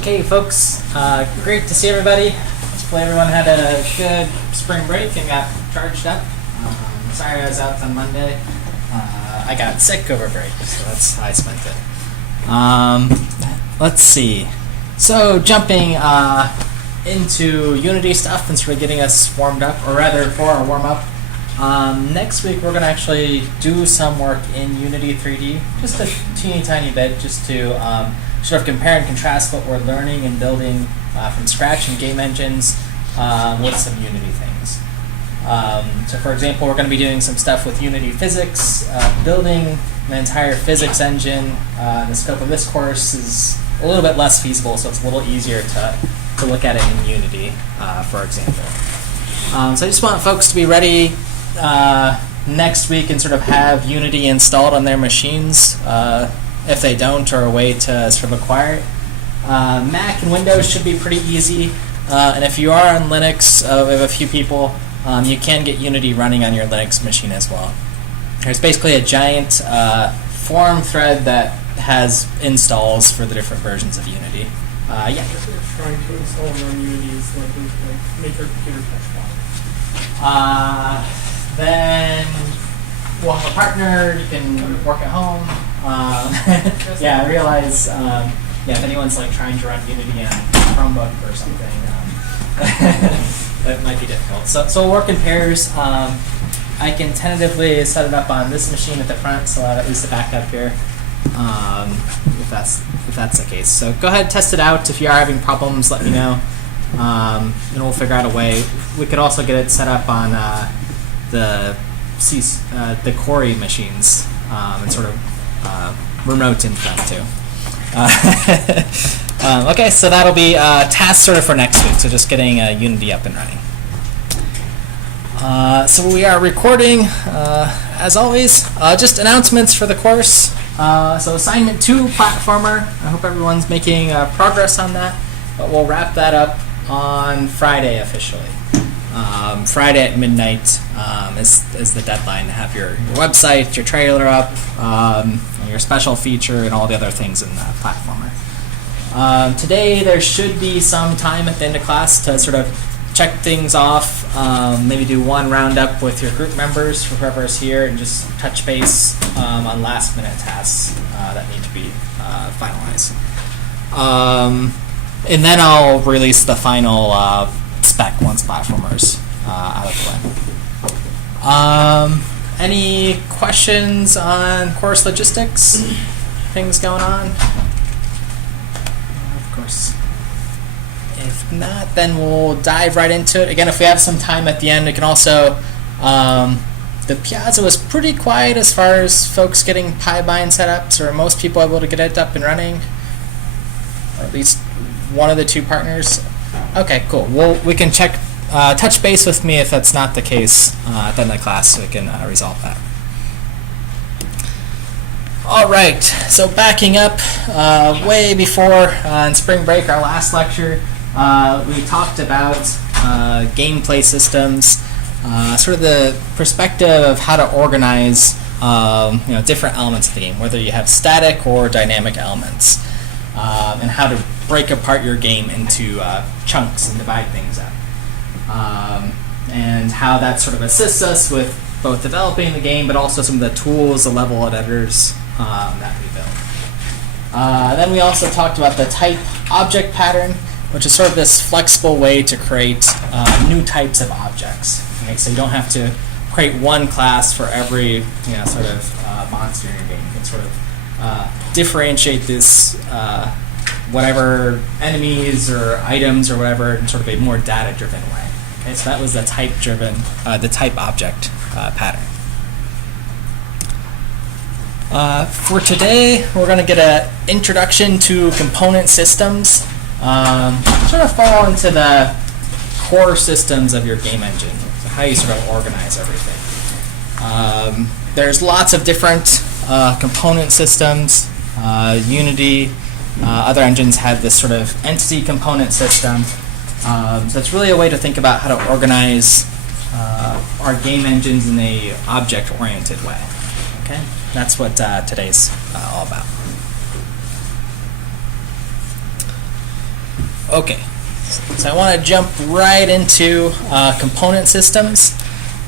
Okay, folks, great to see everybody. Hopefully everyone had a good spring break and got charged up. Sorry I was out on Monday. I got sick over break, so that's how I spent it. Let's see. So jumping into Unity stuff and sort of getting us warmed up, or rather for our warm-up. Next week we're going to actually do some work in Unity 3D, just a teeny tiny bit, just to sort of compare and contrast what we're learning and building from scratch in game engines with some Unity things. So for example, we're going to be doing some stuff with Unity physics, building an entire physics engine. The scope of this course is a little bit less feasible, so it's a little easier to look at it in Unity, for example. So I just want folks to be ready next week and sort of have Unity installed on their machines. If they don't, or a way to sort of acquire it. Mac and Windows should be pretty easy. And if you are on Linux, we have a few people, you can get Unity running on your Linux machine as well. There's basically a giant forum thread that has installs for the different versions of Unity. Yeah. If you're trying to install and run Unity, is like make your computer touch one. Then we'll have a partner. You can work at home. Yeah, I realize. Yeah, if anyone's like trying to run Unity on a Chromebook or something, that might be difficult. So we'll work in pairs. I can tentatively set it up on this machine at the front, so I'll have at least a backup here, if that's the case. So go ahead, test it out. If you are having problems, let me know, and we'll figure out a way. We could also get it set up on the Cori machines and sort of remote into them too. Okay, so that'll be task sort of for next week. So just getting Unity up and running. So we are recording, as always. Just announcements for the course. So assignment 2, platformer. I hope everyone's making progress on that. But we'll wrap that up on Friday officially. Friday at midnight is the deadline to have your website, your trailer up, your special feature, and all the other things in the platformer. Today there should be some time at the end of class to sort of check things off, maybe do one roundup with your group members for whoever's here, and just touch base on last minute tasks that need to be finalized. And then I'll release the final spec once platformers out of the way. Any questions on course logistics? Things going on? Of course. If not, then we'll dive right into it. Again, if we have some time at the end, we can also, the Piazza was pretty quiet as far as folks getting PyBind set up, so are most people able to get it up and running? Or at least one of the two partners? Okay, cool. We can check, touch base with me if that's not the case at the end of the class, so we can resolve that. All right, so backing up, way before in spring break, our last lecture, we talked about gameplay systems, sort of the perspective of how to organize different elements of the game, whether you have static or dynamic elements, and how to break apart your game into chunks and divide things up. And how that sort of assists us with both developing the game, but also some of the tools, the level editors that we build. Then we also talked about the type object pattern, which is sort of this flexible way to create new types of objects. Okay? So you don't have to create one class for every sort of monster in your game. You can sort of differentiate this whatever enemies or items or whatever in sort of a more data-driven way. Okay, so that was the type-driven, the type object pattern. For today, we're going to get an introduction to component systems. Sort of fall into the core systems of your game engine, so how you sort of organize everything. There's lots of different component systems. Unity Other engines have this sort of entity component system. So it's really a way to think about how to organize our game engines in a object-oriented way. Okay, that's what today's all about. Okay, so I want to jump right into component systems.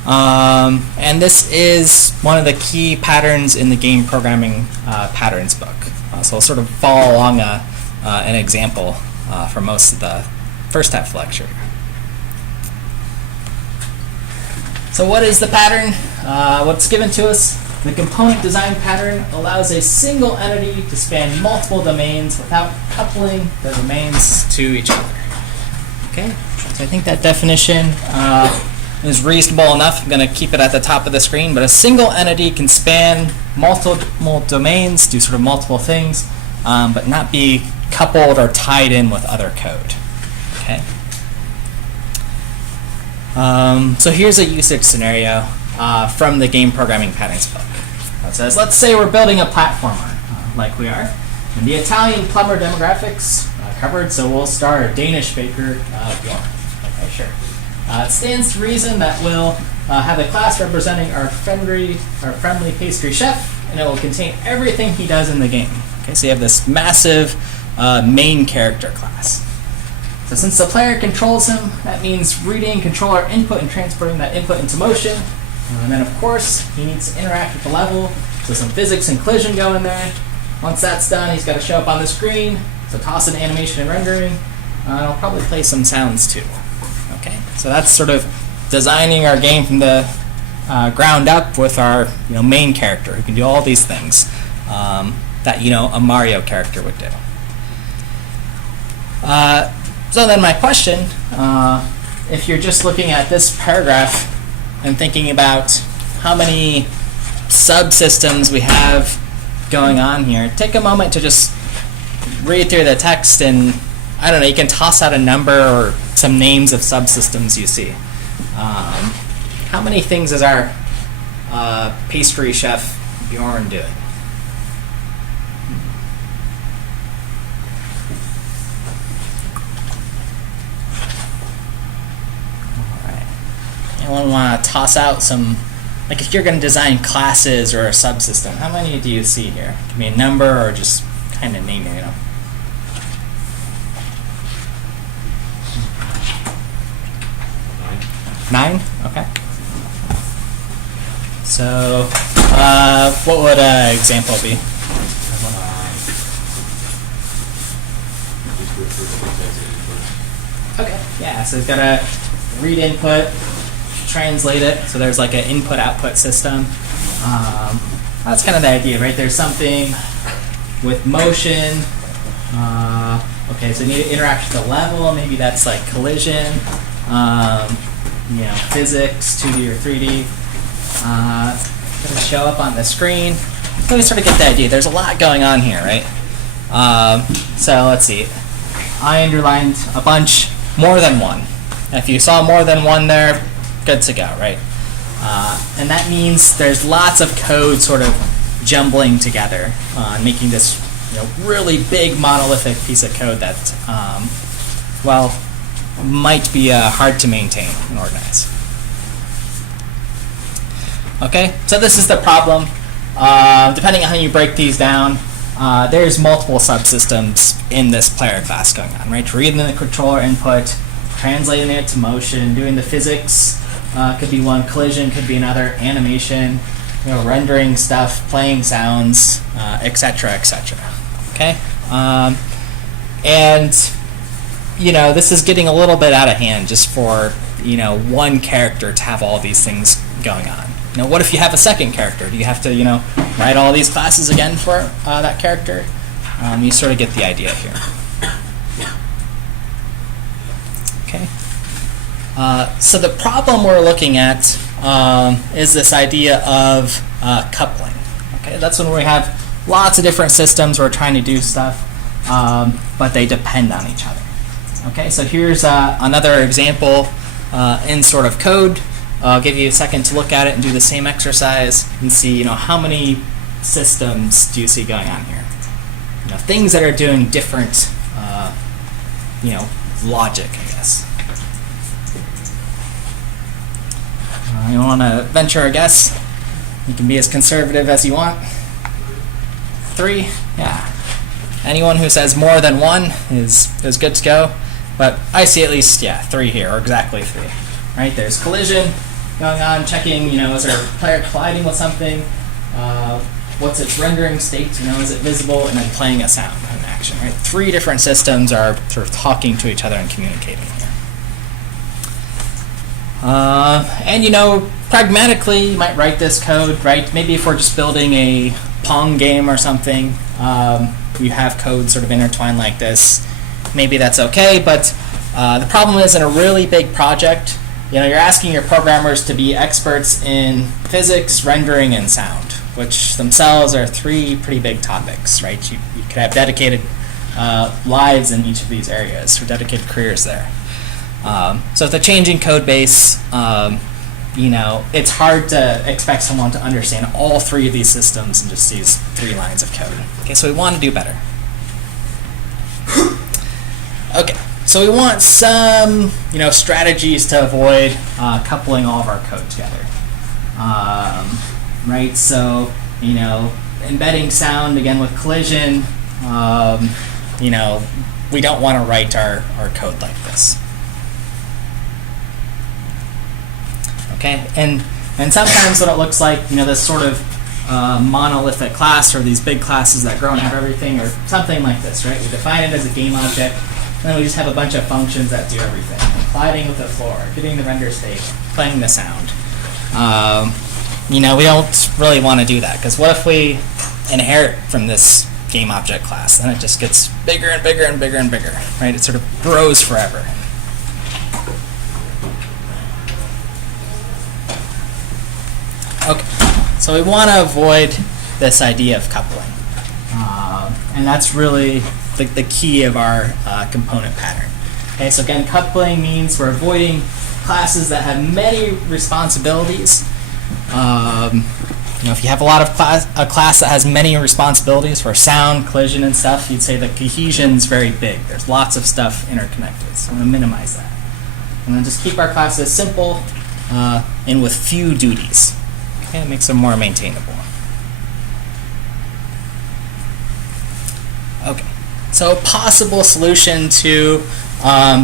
And this is one of the key patterns in the game programming patterns book. So I'll sort of follow along an example for most of the first half of the lecture. So what is the pattern? What's given to us? The component design pattern allows a single entity to span multiple domains without coupling the domains to each other. Okay, so I think that definition is reasonable enough. I'm going to keep it at the top of the screen, but a single entity can span multiple domains, do sort of multiple things, but not be coupled or tied in with other code. Okay. So here's a usage scenario from the game programming patterns book. It says, let's say we're building a platformer, like we are, and the Italian plumber demographics covered, so we'll start a Danish baker, Bjorn. Okay, sure. It stands to reason that we'll have a class representing our friendly pastry chef, and it will contain everything he does in the game. Okay, so you have this massive main character class. So since the player controls him, that means reading controller input and transporting that input into motion. And then, of course, he needs to interact with the level, so some physics and collision go in there. Once that's done, he's got to show up on the screen, so toss in animation and rendering. I'll probably play some sounds too. Okay, so that's sort of designing our game from the ground up with our main character who can do all these things that a Mario character would do. So then my question, if you're just looking at this paragraph and thinking about how many subsystems we have going on here, take a moment to just read through the text and, I don't know, you can toss out a number or some names of subsystems you see. How many things is our pastry chef Bjorn doing? I want to toss out some, like if you're going to design classes or a subsystem, how many do you see here? Give me a number or just kind of name it, 9? Okay. So, what would an example be? Okay, yeah, so it's got to read input, translate it, so there's like an input-output system. That's kind of the idea, right? There's something with motion. Okay, so you need to interact with the level. Maybe that's like collision, physics, 2D or 3D. Gonna show up on the screen. So we sort of get the idea. There's a lot going on here, right? So let's see. I underlined a bunch, more than one. If you saw more than one there, good to go, right? And that means there's lots of code sort of jumbling together, making this really big monolithic piece of code that, might be hard to maintain and organize. Okay, so this is the problem. Depending on how you break these down, there's multiple subsystems in this player class going on, right? Reading the controller input, translating it to motion, doing the physics could be one, collision could be another, animation, rendering stuff, playing sounds, etc., etc. Okay, and this is getting a little bit out of hand just for one character to have all these things going on. What if you have a second character? Do you have to write all these classes again for that character? You sort of get the idea here. Okay. So the problem we're looking at is this idea of coupling. Okay, that's when we have lots of different systems where we're trying to do stuff, but they depend on each other. Okay, so here's another example in sort of code. I'll give you a second to look at it and do the same exercise and see, how many systems do you see going on here? things that are doing different logic, I guess. You want to venture a guess? You can be as conservative as you want. 3? Yeah. Anyone who says more than 1 is good to go. But I see at least, 3 here, or exactly 3. Right? There's collision going on, checking, is our player colliding with something? What's its rendering state? Is it visible? And then playing a sound in action. Right? 3 different systems are sort of talking to each other and communicating here. And pragmatically, you might write this code, right? Maybe if we're just building a Pong game or something, you have code sort of intertwined like this. Maybe that's okay, but the problem is in a really big project, you're asking your programmers to be experts in physics, rendering, and sound, which themselves are 3 pretty big topics, right? You could have dedicated lives in each of these areas, or dedicated careers there. So with a changing code base, it's hard to expect someone to understand all 3 of these systems in just these 3 lines of code. Okay, so we want to do better. Okay, so we want some, strategies to avoid coupling all of our code together. Right, so, embedding sound, again, with collision, we don't want to write our code like this. Okay, and sometimes what it looks like, this sort of monolithic class, or these big classes that grow and have everything, or something like this, right? We define it as a game object, and then we just have a bunch of functions that do everything. Colliding with the floor, getting the render state, playing the sound. We don't really want to do that, because what if we inherit from this game object class? Then it just gets bigger and bigger and bigger and bigger, right? It sort of grows forever. Okay, so we want to avoid this idea of coupling. And that's really the key of our component pattern. Okay, so again, coupling means we're avoiding classes that have many responsibilities. If you have a class that has many responsibilities for sound, collision, and stuff, you'd say the cohesion's very big. There's lots of stuff interconnected, so I'm going to minimize that. And then just keep our classes simple and with few duties. Okay, it makes them more maintainable. Okay, so a possible solution to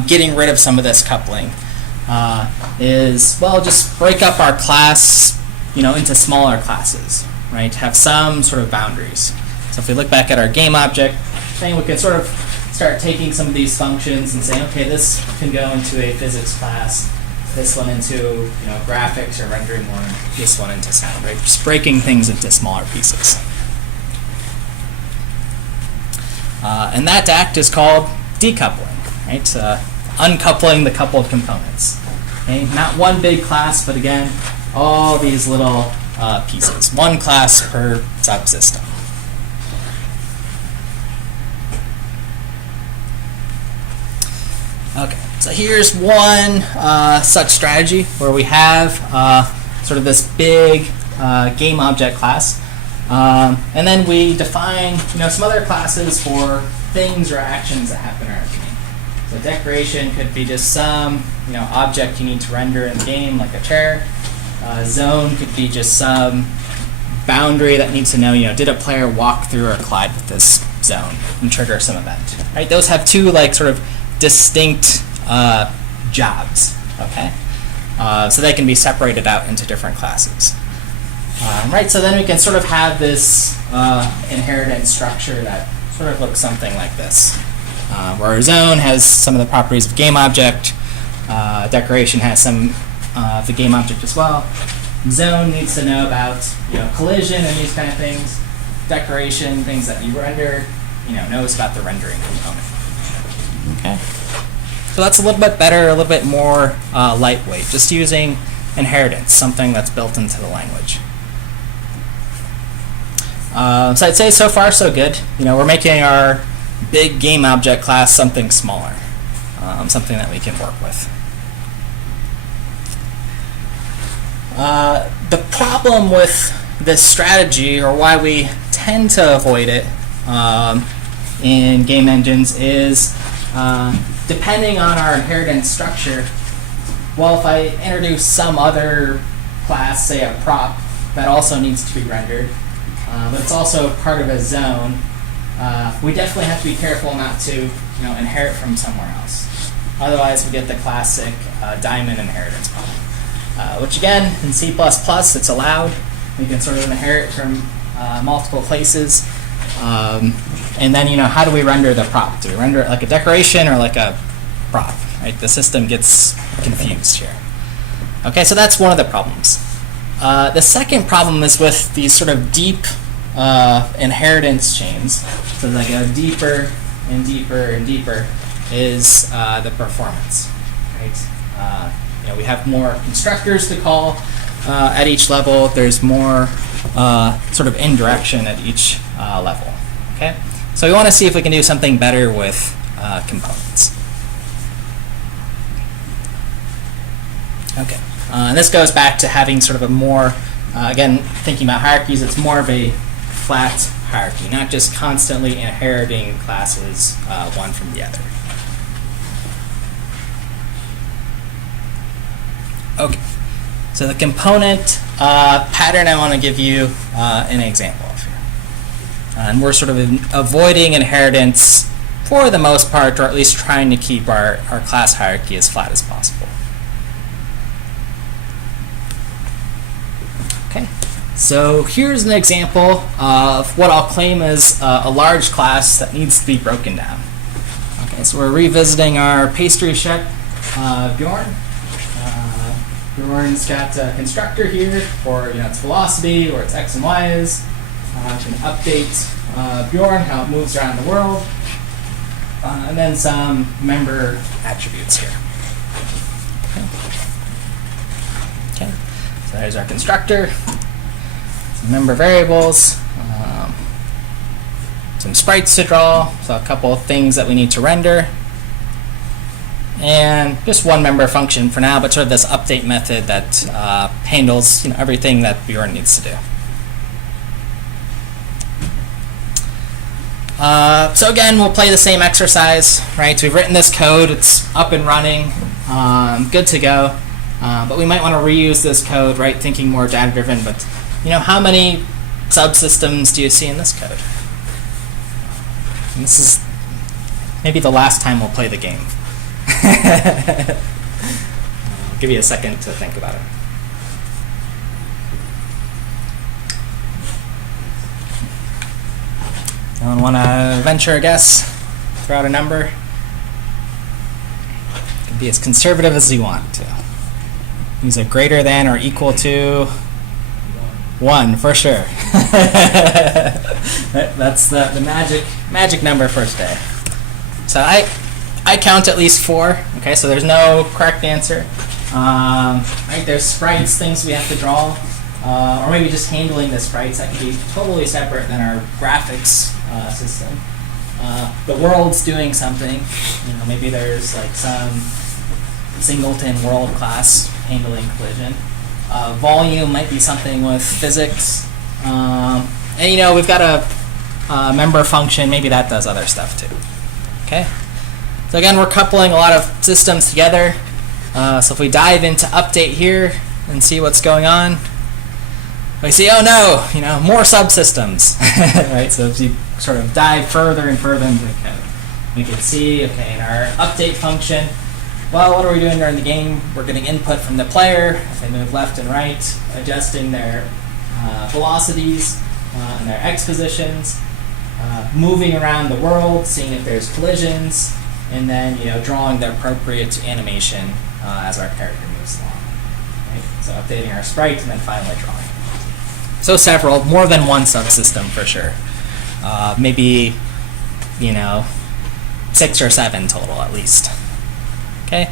getting rid of some of this coupling is, well, just break up our class, into smaller classes, right? Have some sort of boundaries. So if we look back at our game object thing, we can sort of start taking some of these functions and saying, okay, this can go into a physics class, this one into graphics or rendering one, this one into sound, right? Just breaking things into smaller pieces. And that act is called decoupling, right? Uncoupling the coupled components. Okay? Not one big class, but again, all these little pieces. One class per subsystem. Okay, so here's one such strategy where we have sort of this big game object class, and then we define some other classes for things or actions that happen in our game. So decoration could be just some object you need to render in the game, like a chair. Zone could be just some boundary that needs to know, did a player walk through or collide with this zone and trigger some event. Right? Those have two sort of distinct jobs. Okay, so they can be separated out into different classes. Right. So then we can sort of have this inheritance structure that sort of looks something like this, where our zone has some of the properties of game object. Decoration has some of the game object as well. Zone needs to know about collision and these kind of things. Decoration, things that you render, knows about the rendering component. Okay. So that's a little bit better, a little bit more lightweight, just using inheritance, something that's built into the language. So I'd say so far so good. We're making our big game object class something smaller, something that we can work with. The problem with this strategy, or why we tend to avoid it, in game engines is depending on our inheritance structure, well, if I introduce some other class, say a prop, that also needs to be rendered, but it's also part of a zone, we definitely have to be careful not to inherit from somewhere else. Otherwise, we get the classic diamond inheritance problem, which again, in C++, it's allowed. We can sort of inherit from multiple places. And then, how do we render the prop? Do we render it like a decoration or like a prop? Right? The system gets confused here. Okay, so that's one of the problems. The second problem is with these sort of deep inheritance chains. So they go deeper and deeper and deeper is the performance. Right? We have more constructors to call at each level. There's more sort of indirection at each level. Okay, so we want to see if we can do something better with components. Okay, and this goes back to having sort of a more, again, thinking about hierarchies, it's more of a flat hierarchy, not just constantly inheriting classes one from the other. Okay, so the component pattern I want to give you an example of here. And we're sort of avoiding inheritance for the most part, or at least trying to keep our class hierarchy as flat as possible. Okay, so here's an example of what I'll claim is a large class that needs to be broken down. Okay, so we're revisiting our pastry chef, Bjorn. Bjorn's got a constructor here for its velocity or its x and y's. I can update Bjorn, how it moves around the world, and then some member attributes here. Okay, so there's our constructor, some member variables, some sprites to draw, so a couple of things that we need to render. And just one member function for now, but sort of this update method that handles everything that Bjorn needs to do. So again, we'll play the same exercise, right? So we've written this code, it's up and running, good to go. But we might want to reuse this code, right? Thinking more data-driven, but how many subsystems do you see in this code? And this is maybe the last time we'll play the game. I'll give you a second to think about it. Anyone want to venture a guess? Throw out a number? You can be as conservative as you want to. Use a greater than or equal to 1 for sure. That's the magic number for today. So I count at least 4. Okay, so there's no correct answer. Right, there's sprites, things we have to draw, or maybe just handling the sprites. That could be totally separate than our graphics system. The world's doing something. Maybe there's like some singleton world class handling collision. Volume might be something with physics, and we've got a member function. Maybe that does other stuff too. Okay. So again, we're coupling a lot of systems together. So if we dive into update here and see what's going on, we see, oh no, more subsystems. Right? So if you sort of dive further and further into the code, we can see, okay, in our update function, well, what are we doing during the game? We're getting input from the player. If they move left and right, adjusting their velocities and their x positions, moving around the world, seeing if there's collisions, and then drawing the appropriate animation as our character moves along. Right? So updating our sprite and then finally drawing. So several, more than one subsystem for sure. Maybe 6 or 7 total at least. Okay,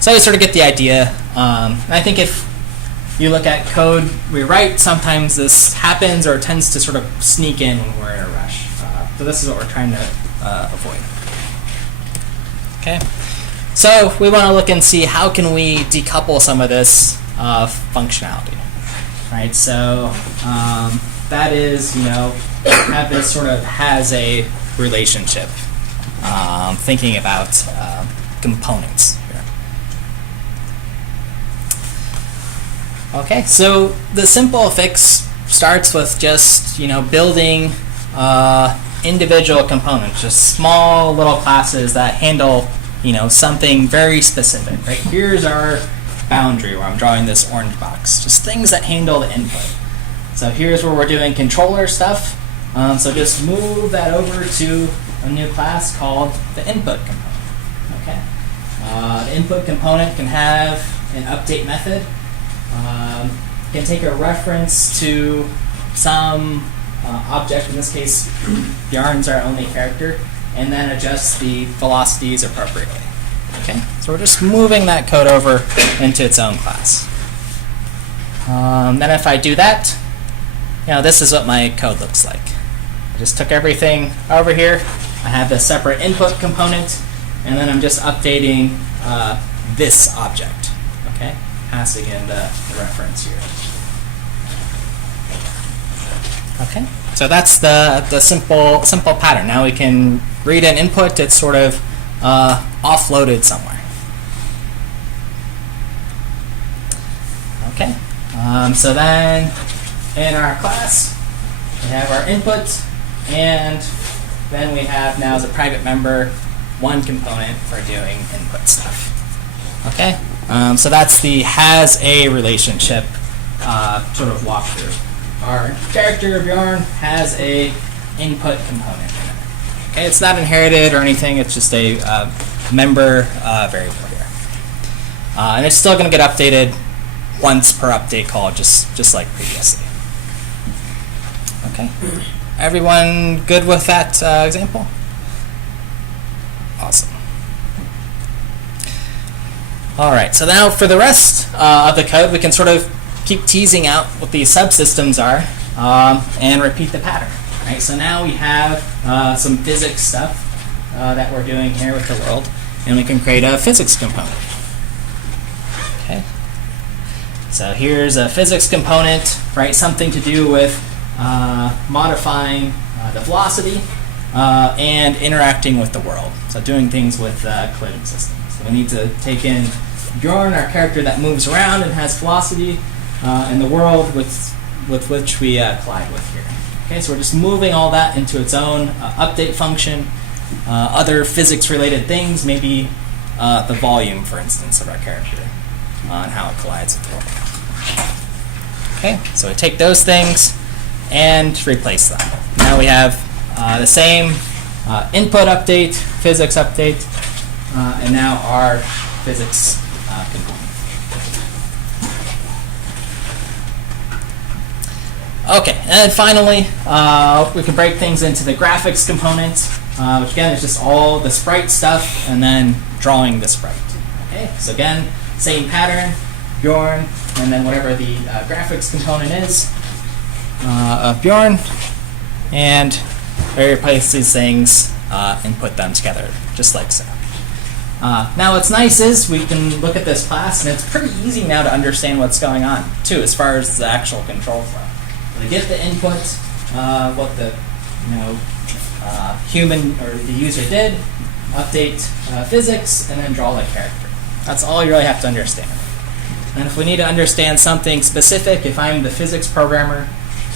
so you sort of get the idea. And I think if you look at code we write, sometimes this happens or tends to sort of sneak in when we're in a rush. So this is what we're trying to avoid. Okay, so we want to look and see how can we decouple some of this functionality, right? So that is, have this sort of has a relationship, thinking about components here. Okay, so the simple fix starts with just building individual components, just small little classes that handle something very specific. Right, here's our boundary where I'm drawing this orange box, just things that handle the input. So here's where we're doing controller stuff. So just move that over to a new class called the input component. Okay, the input component can have an update method. Can take a reference to some object, in this case Bjorn's our only character, and then adjust the velocities appropriately. Okay, so we're just moving that code over into its own class. Then if I do that, this is what my code looks like. I just took everything over here. I have the separate input component, and then I'm just updating this object. Okay, passing in the reference here. Okay, so that's the simple pattern. Now we can read an input. It's sort of offloaded somewhere. Okay, so then in our class we have our input, and then we have now as a private member one component for doing input stuff. Okay, so that's the has a relationship sort of walkthrough. Our character Bjorn has a input component in it. Okay, it's not inherited or anything. It's just a member variable here, and it's still going to get updated once per update call, just like previously. Okay, everyone good with that example? Awesome. All right, so now for the rest of the code, we can sort of keep teasing out what these subsystems are and repeat the pattern. Right, so now we have some physics stuff that we're doing here with the world, and we can create a physics component. Okay, so here's a physics component, right? Something to do with modifying the velocity and interacting with the world. So doing things with collision systems. So we need to take in Bjorn, our character that moves around and has velocity, and the world with which we collide with here. Okay, so we're just moving all that into its own update function. Other physics-related things, maybe the volume, for instance, of our character and how it collides with the world. Okay, so we take those things and replace them. Now we have the same input update, physics update, and now our physics component. Okay, and then finally, we can break things into the graphics component, which again is just all the sprite stuff and then drawing the sprite. Okay, so again, same pattern, Bjorn, and then whatever the graphics component is of Bjorn, and we replace these things and put them together, just like so. Now what's nice is we can look at this class, and it's pretty easy now to understand what's going on, too, as far as the actual control flow. They get the input, what the human or the user did, update physics, and then draw the character. That's all you really have to understand. And if we need to understand something specific, if I'm the physics programmer,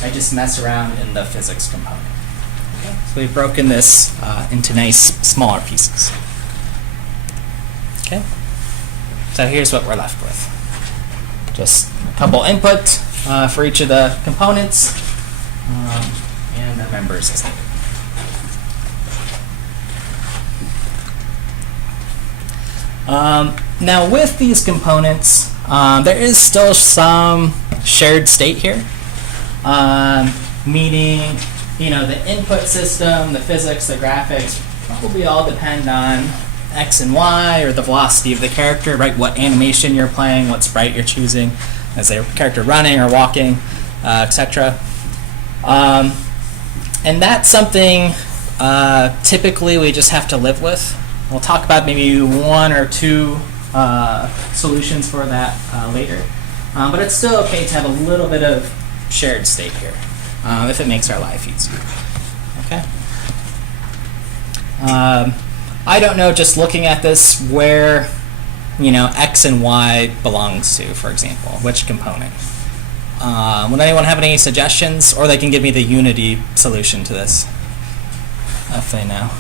I just mess around in the physics component. Okay? So we've broken this into nice smaller pieces. Okay. So here's what we're left with. Just a couple input for each of the components and the members as needed. Now with these components, there is still some shared state here, meaning the input system, the physics, the graphics probably all depend on X and Y, or the velocity of the character, right? What animation you're playing, what sprite you're choosing, as a character running or walking, etc. And that's something typically we just have to live with. We'll talk about maybe one or two solutions for that later. But it's still okay to have a little bit of shared state here if it makes our life easier. Okay? I don't know, just looking at this, where X and Y belongs to, for example, which component. Would anyone have any suggestions? Or they can give me the Unity solution to this, if they know.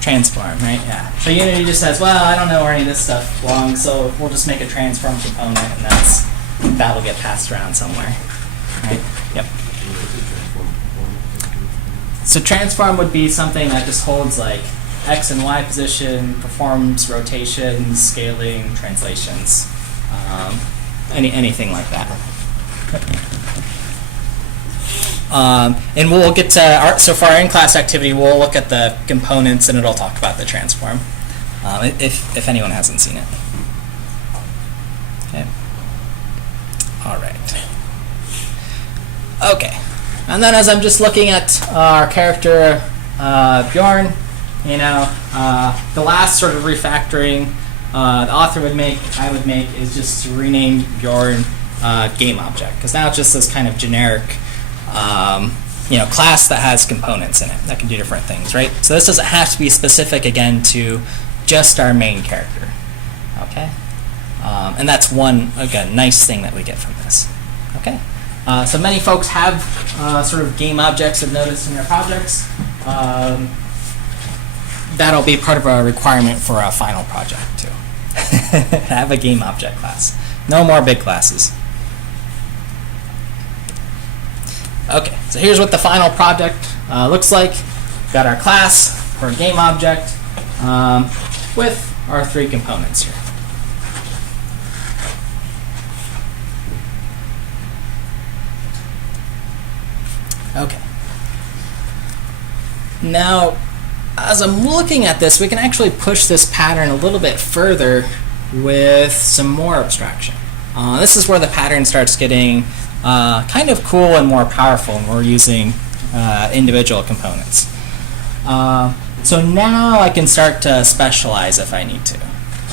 Transform, right? Yeah. So Unity just says, well, I don't know where any of this stuff belongs, so we'll just make a transform component, and that'll get passed around somewhere. Right? Yep. So transform would be something that just holds like X and Y position, performs rotations, scaling, translations, anything like that. And we'll get to so for our in-class activity, we'll look at the components and it'll talk about the transform, if anyone hasn't seen it. Okay. All right. Okay. And then as I'm just looking at our character Bjorn, the last sort of refactoring the author would make, I would make, is just to rename Bjorn game object, because now it's just this kind of generic class that has components in it that can do different things, right? So this doesn't have to be specific, again, to just our main character, okay? And that's one, again, nice thing that we get from this, okay? So many folks have sort of game objects I've noticed in their projects. That'll be part of a requirement for a final project, too. Have a game object class. No more big classes. Okay, so here's what the final project looks like. We've got our class for a game object with our 3 components here. Okay. Now, as I'm looking at this, we can actually push this pattern a little bit further with some more abstraction. This is where the pattern starts getting kind of cool and more powerful when we're using individual components. So now I can start to specialize if I need to.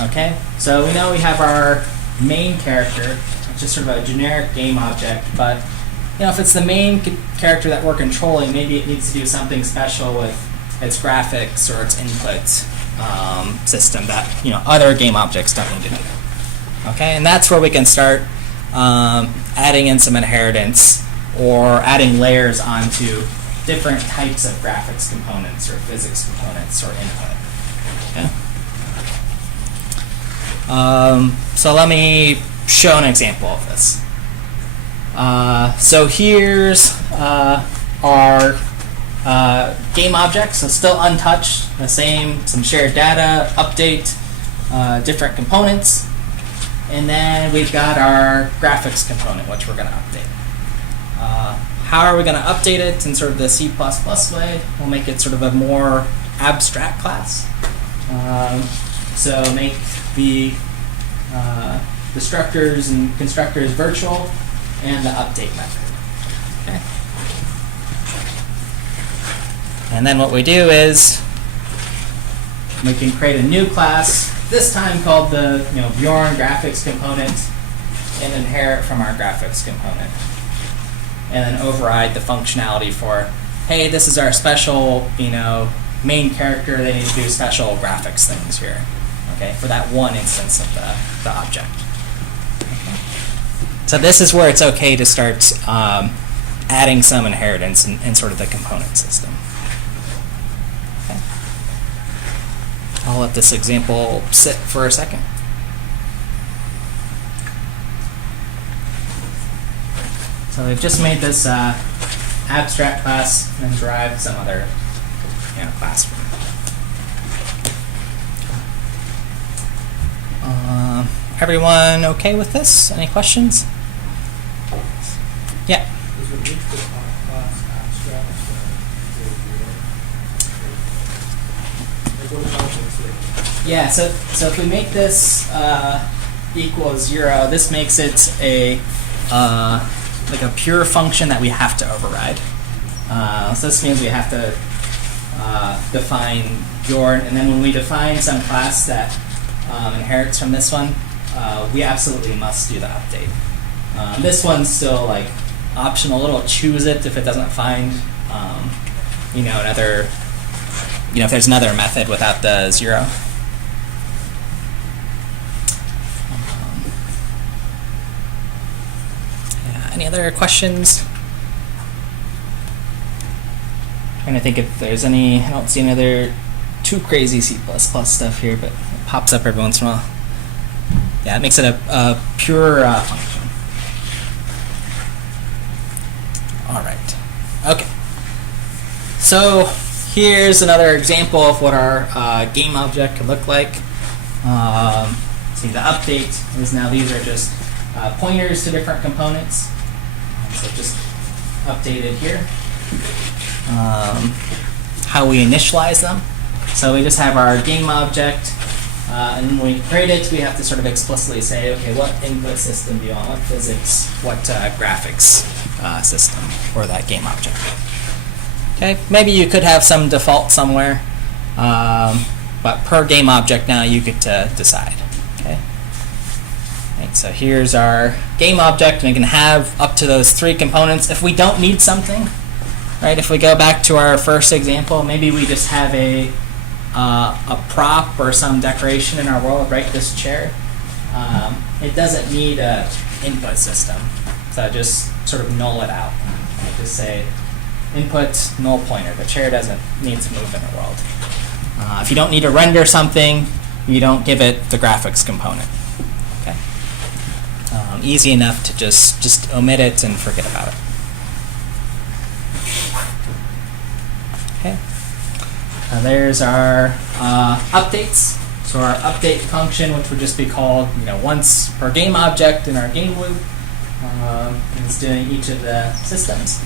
Okay? So we know we have our main character, which is sort of a generic game object, but if it's the main character that we're controlling, maybe it needs to do something special with its graphics or its input system that other game objects don't need to do. Okay, and that's where we can start adding in some inheritance or adding layers onto different types of graphics components or physics components or input. Okay. So let me show an example of this. So here's our game object, so still untouched, the same, some shared data, update, different components, and then we've got our graphics component, which we're going to update. How are we going to update it in sort of the C++ way? We'll make it sort of a more abstract class. So make the destructors and constructors virtual, and the update method. Okay. And then what we do is we can create a new class, this time called the Bjorn graphics component, and inherit from our graphics component. And then override the functionality for, hey, this is our special main character, they need to do special graphics things here. Okay, for that one instance of the object. So this is where it's okay to start adding some inheritance in sort of the component system. Okay. I'll let this example sit for a second. So we've just made this abstract class and then derived some other class from it. Everyone okay with this? Any questions? Yeah. Yeah, so if we make this equals 0, this makes it a like a pure function that we have to override. So this means we have to define Bjorn, and then when we define some class that inherits from this one, we absolutely must do the update. This one's still like optional. It'll choose it if it doesn't find another if there's another method without the 0. Yeah, any other questions? Trying to think if there's any. I don't see any other too crazy C++ stuff here, but it pops up every once in a while. Yeah, it makes it a pure function. All right. Okay. So here's another example of what our game object could look like. See, the update is now these are just pointers to different components. So just updated here. How we initialize them. So we just have our game object, and when we create it, we have to sort of explicitly say, okay, what input system do you want? What physics? What graphics system for that game object? Okay, maybe you could have some default somewhere, but per game object now you get to decide. Okay. Right, so here's our game object, and we can have up to those 3 components. If we don't need something, right? If we go back to our first example, maybe we just have a prop or some decoration in our world, right? This chair. It doesn't need an input system, so just sort of null it out. Right? Just say input null pointer. The chair doesn't need to move in the world. If you don't need to render something, you don't give it the graphics component. Okay. Easy enough to just omit it and forget about it. Okay. There's our updates. So our update function, which would just be called, once per game object in our game loop, is doing each of the systems.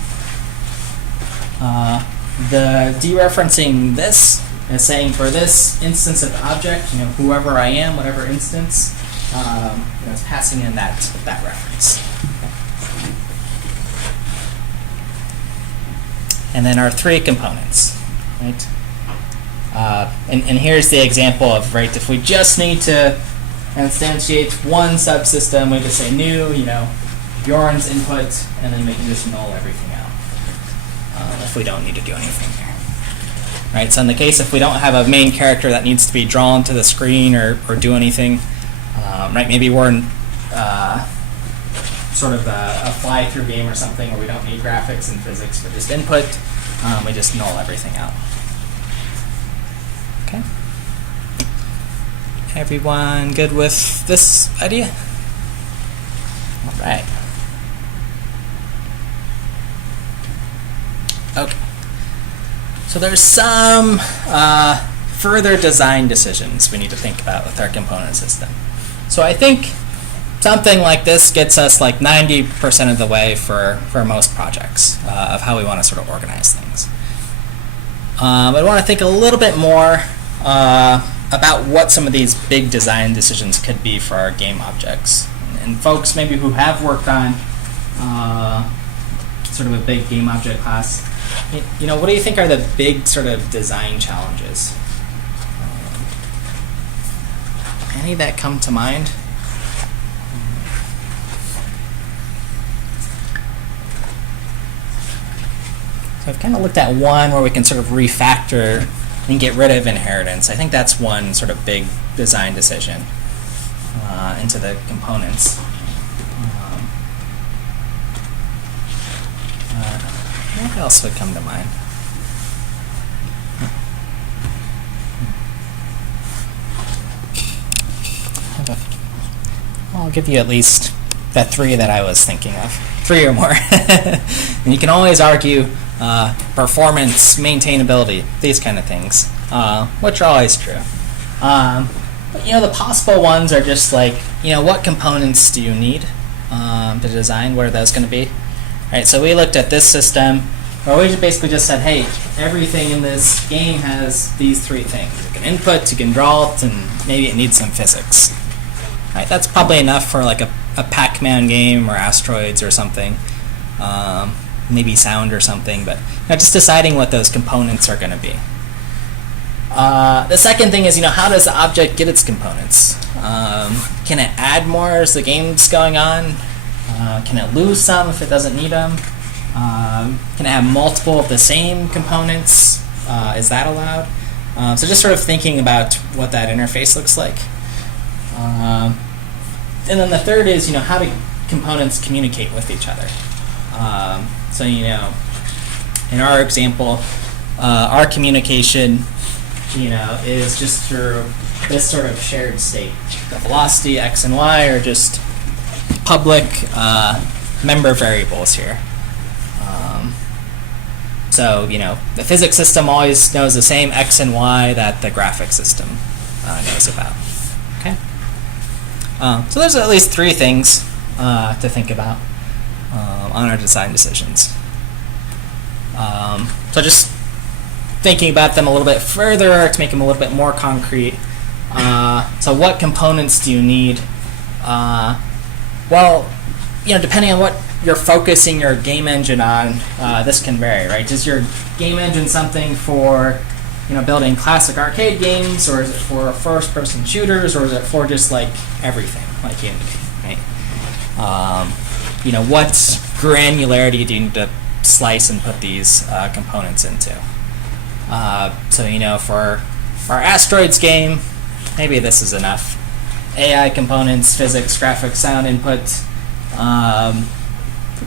The dereferencing this is saying for this instance of the object, whoever I am, whatever instance, it's passing in that reference. And then our 3 components, right? And here's the example of, right, if we just need to instantiate one subsystem, we just say new, Bjorn's input, and then we can just null everything out if we don't need to do anything there. Right, so in the case if we don't have a main character that needs to be drawn to the screen or do anything, right, maybe we're in sort of a fly-through game or something where we don't need graphics and physics, but just input, we just null everything out. Okay. Everyone good with this idea? All right. Okay. So there's some further design decisions we need to think about with our component system. So I think something like this gets us like 90% of the way for most projects of how we want to sort of organize things. I want to think a little bit more about what some of these big design decisions could be for our game objects. And folks maybe who have worked on sort of a big game object class, what do you think are the big sort of design challenges? Any that come to mind? So I've kind of looked at one where we can sort of refactor and get rid of inheritance. I think that's one sort of big design decision into the components. What else would come to mind? I'll give you at least the 3 that I was thinking of. 3 or more. And you can always argue performance, maintainability, these kind of things, which are always true. But the possible ones are just like, what components do you need to design? What are those going to be? Right, so we looked at this system where we basically just said, hey, everything in this game has these 3 things. You can input, you can draw it, and maybe it needs some physics. Right, that's probably enough for like a Pac-Man game or Asteroids or something. Maybe sound or something, but just deciding what those components are going to be. The second thing is, how does the object get its components? Can it add more as the game's going on? Can it lose some if it doesn't need them? Can it have multiple of the same components? Is that allowed? So just sort of thinking about what that interface looks like. And then the third is, how do components communicate with each other? So, in our example, our communication, is just through this sort of shared state. The velocity, x and y, are just public member variables here. So, the physics system always knows the same x and y that the graphics system knows about. Okay. So there's at least 3 things to think about on our design decisions. So just thinking about them a little bit further to make them a little bit more concrete. So what components do you need? Well, depending on what you're focusing your game engine on, this can vary, right? Is your game engine something for, building classic arcade games, or is it for first-person shooters, or is it for just like everything, like Unity, right? What granularity do you need to slice and put these components into? So, for our asteroids game, maybe this is enough. AI components, physics, graphics, sound input,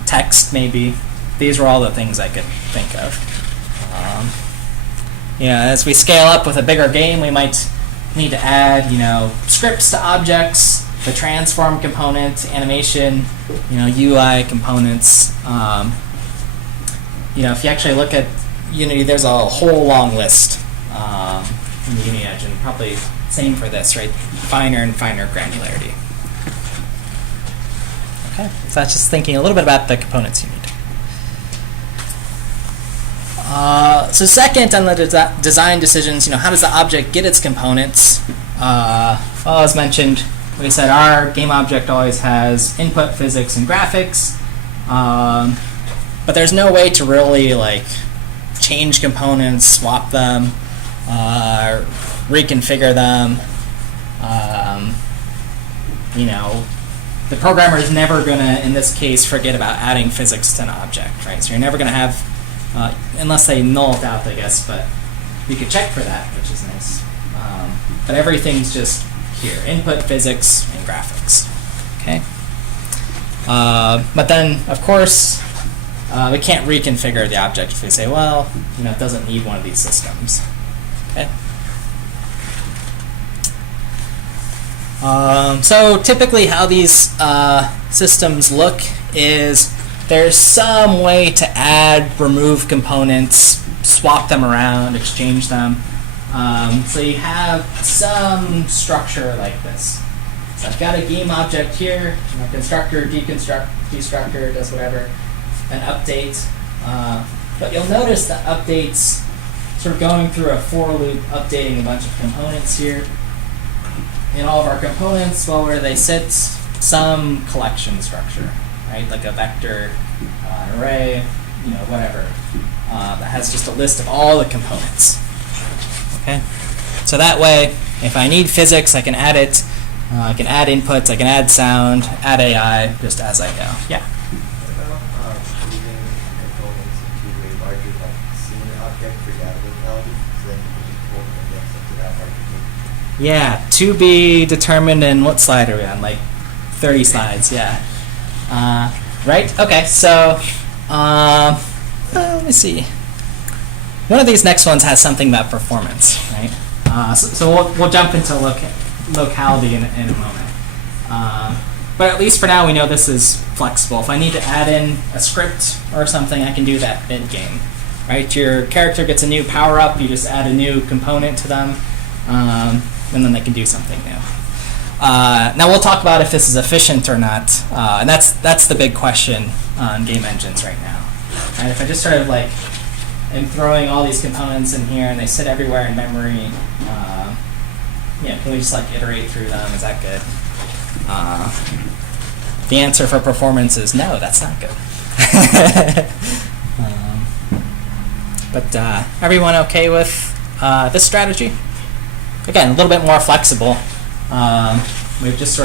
text maybe. These were all the things I could think of. As we scale up with a bigger game, we might need to add, scripts to objects, the transform component, animation, UI components. If you actually look at Unity, there's a whole long list in the Unity engine. Probably same for this, right? Finer and finer granularity. Okay, so that's just thinking a little bit about the components you need. So second on the design decisions, how does the object get its components? Well, as mentioned, we said our game object always has input, physics, and graphics, but there's no way to really change components, swap them, reconfigure them. The programmer is never going to, in this case, forget about adding physics to an object, right? So you're never going to have, unless they null it out, I guess, but you could check for that, which is nice. But everything's just here, input, physics, and graphics, okay? But then, of course, we can't reconfigure the object if we say, well, it doesn't need one of these systems, okay? So typically how these systems look is there's some way to add, remove components, swap them around, exchange them. So you have some structure like this. So I've got a game object here, constructor, destructor, does whatever, an update. But you'll notice the updates sort of going through a for loop, updating a bunch of components here. In all of our components, well, where they sit, some collection structure, right? Like a vector, an array, whatever. That has just a list of all the components. Okay? So that way, if I need physics, I can add it. I can add inputs, I can add sound, add AI, just as I go. Yeah? What about moving components into a larger, scene object for data locality? So then you can just pull the index up to that larger group. Yeah, to be determined. And what slide are we on? 30 slides, yeah. Right? Okay, so let me see. One of these next ones has something about performance, right? So we'll jump into locality in a moment. But at least for now, we know this is flexible. If I need to add in a script or something, I can do that mid-game, right? Your character gets a new power-up, you just add a new component to them, and then they can do something new. Now we'll talk about if this is efficient or not, and that's the big question on game engines right now. Right? If I just sort of am throwing all these components in here and they sit everywhere in memory, can we just iterate through them? Is that good? The answer for performance is no, that's not good. But everyone okay with this strategy? Again, a little bit more flexible. We've just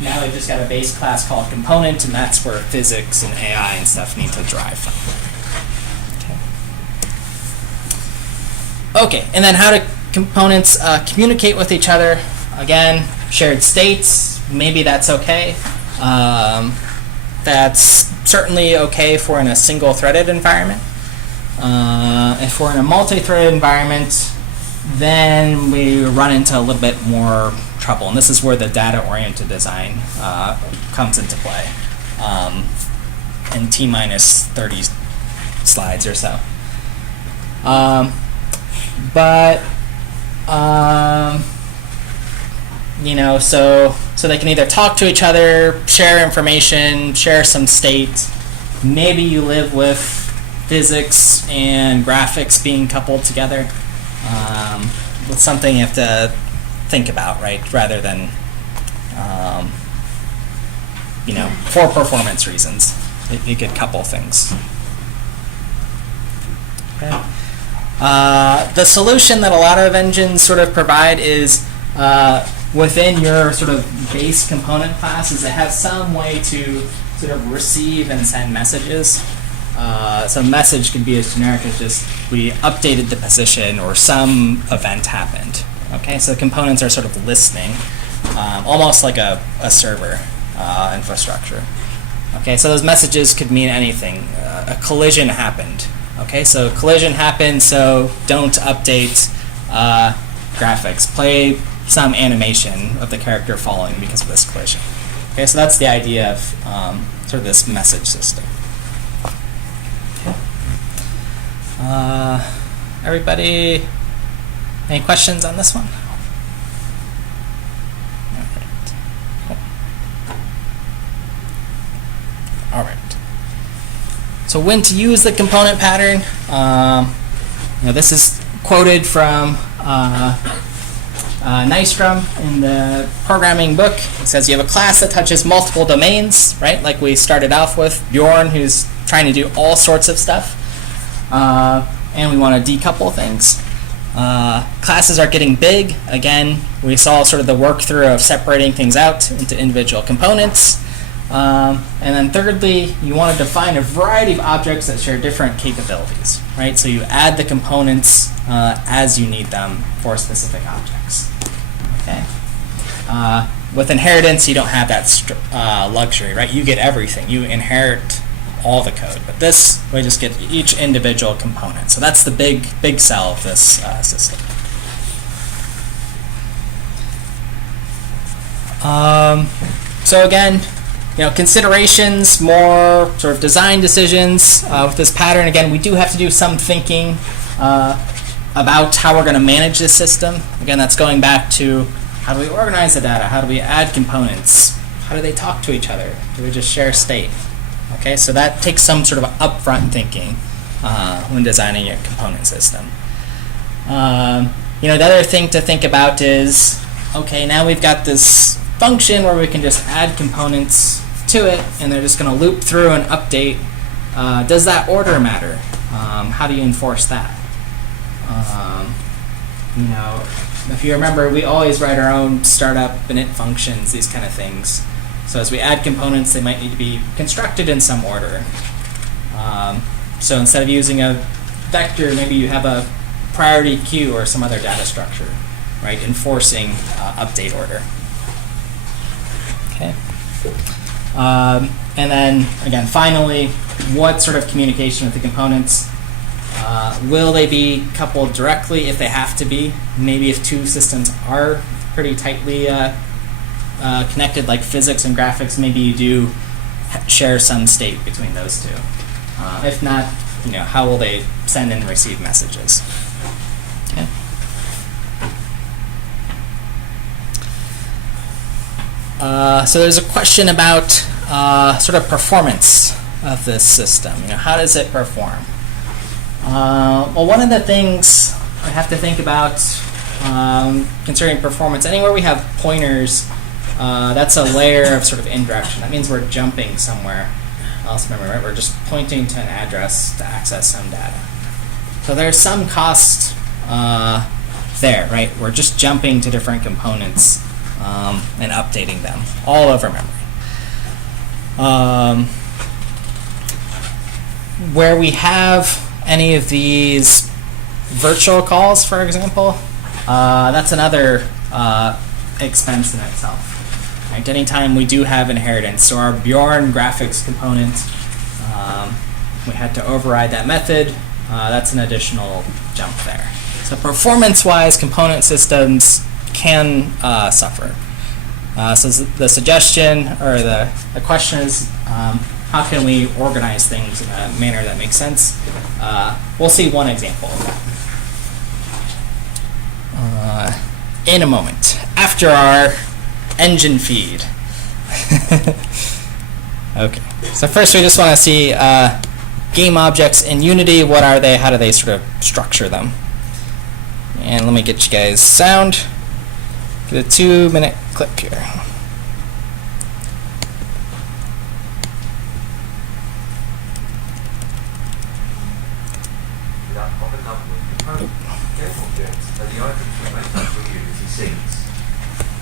now we've just got a base class called component, and that's where physics and AI and stuff need to drive from. Okay, and then how do components communicate with each other? Again, shared states, maybe that's okay. That's certainly okay if we're in a single-threaded environment. If we're in a multi-threaded environment, then we run into a little bit more trouble, and this is where the data-oriented design comes into play in T-minus 30 slides or so. You know, so they can either talk to each other, share information, share some state. Maybe you live with physics and graphics being coupled together. With something you have to think about, right? Rather than, you know, for performance reasons, you could couple things. Okay. The solution that a lot of engines sort of provide is within your sort of base component class is to have some way to sort of receive and send messages. So a message could be as generic as just we updated the position or some event happened. Okay, so the components are sort of listening, almost like a server infrastructure. Okay, so those messages could mean anything. A collision happened. Okay, so collision happened, so don't update graphics. Play some animation of the character falling because of this collision. Okay, so that's the idea of sort of this message system. Everybody, any questions on this one? All right. So when to use the component pattern? You know, this is quoted from Nystrom in the programming book. It says you have a class that touches multiple domains, right? Like we started off with Bjorn, who's trying to do all sorts of stuff. And we want to decouple things. Classes are getting big. Again, we saw sort of the work through of separating things out into individual components. And then thirdly, you want to define a variety of objects that share different capabilities, right? So you add the components as you need them for specific objects. Okay. With inheritance, you don't have that luxury, right? You get everything. You inherit all the code, but this we just get each individual component. So that's the big sell of this system. So again, you know, considerations, more sort of design decisions with this pattern. Again, we do have to do some thinking about how we're going to manage this system. Again, that's going back to how do we organize the data? How do we add components? How do they talk to each other? Do we just share state? Okay, so that takes some sort of upfront thinking when designing your component system. You know, the other thing to think about is, okay, now we've got this function where we can just add components to it, and they're just going to loop through and update. Does that order matter? How do you enforce that? You know, if you remember, we always write our own startup init functions, these kind of things. So as we add components, they might need to be constructed in some order. So instead of using a vector, maybe you have a priority queue or some other data structure, right? Enforcing update order. Okay. And then, again, finally, what sort of communication with the components? Will they be coupled directly if they have to be? Maybe if two systems are pretty tightly connected, like physics and graphics, maybe you do share some state between those two. If not, you know, how will they send and receive messages? Okay. So there's a question about sort of performance of this system. You know, how does it perform? Well, one of the things I have to think about concerning performance, anywhere we have pointers, that's a layer of sort of indirection. That means we're jumping somewhere else. Remember, right? We're just pointing to an address to access some data. So there's some cost there, right? We're just jumping to different components and updating them all over memory. Where we have any of these virtual calls, for example, that's another expense in itself. Right? Anytime we do have inheritance, so our Bjorn graphics component, we had to override that method. That's an additional jump there. So performance-wise, component systems can suffer. So the suggestion or the question is, how can we organize things in a manner that makes sense? We'll see one example of that in a moment, after our engine feed. Okay, so first we just want to see game objects in Unity. What are they? How do they sort of structure them? And let me get you guys sound. Get a 2-minute clip here.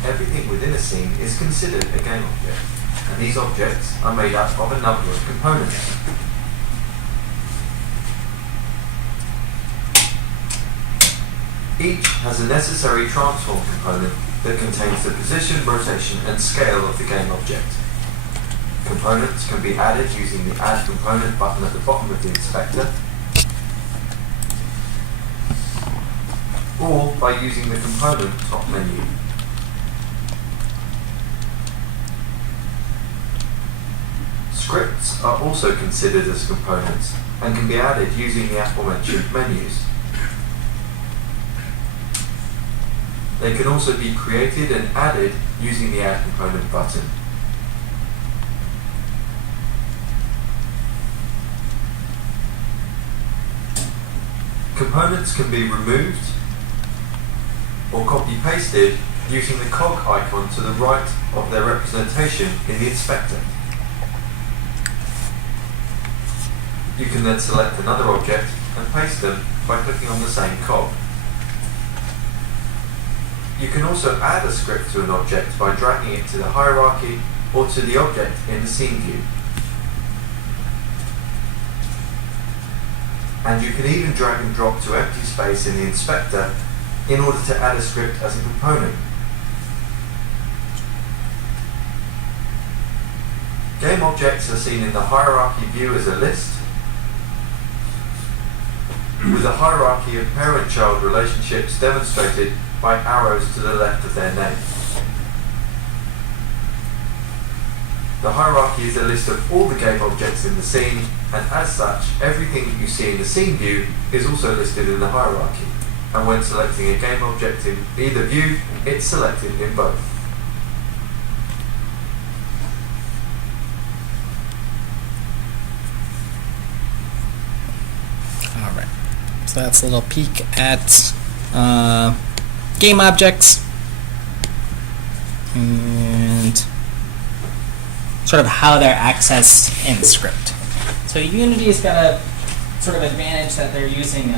Everything within a scene is considered a game object, and these objects are made up of a number of components. Each has a necessary transform component that contains the position, rotation, and scale of the game object. Components can be added using the Add Component button at the bottom of the inspector, or by using the component top menu. Scripts are also considered as components and can be added using the aforementioned menus. They can also be created and added using the Add Component button. Components can be removed or copy-pasted using the cog icon to the right of their representation in the inspector. You can then select another object and paste them by clicking on the same cog. You can also add a script to an object by dragging it to the hierarchy or to the object in the scene view. And you can even drag and drop to empty space in the inspector in order to add a script as a component. Game objects are seen in the hierarchy view as a list, with a hierarchy of parent-child relationships demonstrated by arrows to the left of their name. The hierarchy is a list of all the game objects in the scene, and as such, everything that you see in the scene view is also listed in the hierarchy. And when selecting a game object in either view, it's selected in both. Alright, so that's a little peek at game objects and sort of how they're accessed in script. So Unity's got a sort of advantage that they're using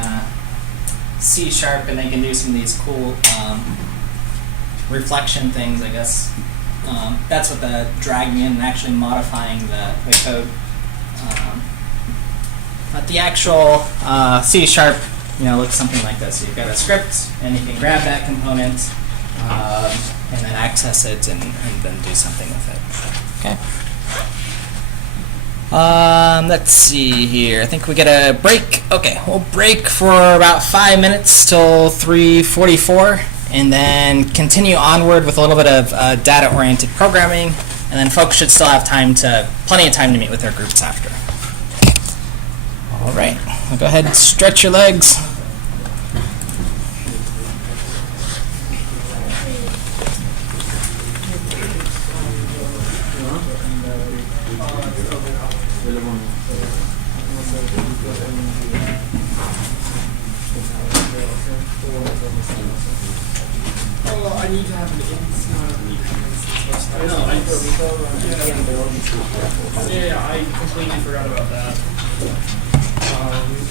C# and they can do some of these cool reflection things, I guess. That's what the dragging in and actually modifying the code. But the actual C# looks something like this. So you've got a script, and you can grab that component and then access it and then do something with it. Okay. Let's see here. I think we get a break. Okay, we'll break for about 5 minutes till 3:44, and then continue onward with a little bit of data-oriented programming, and then folks should still have plenty of time to meet with their groups after. All right, well, go ahead and stretch your legs. I need to have an I know. I completely forgot about that.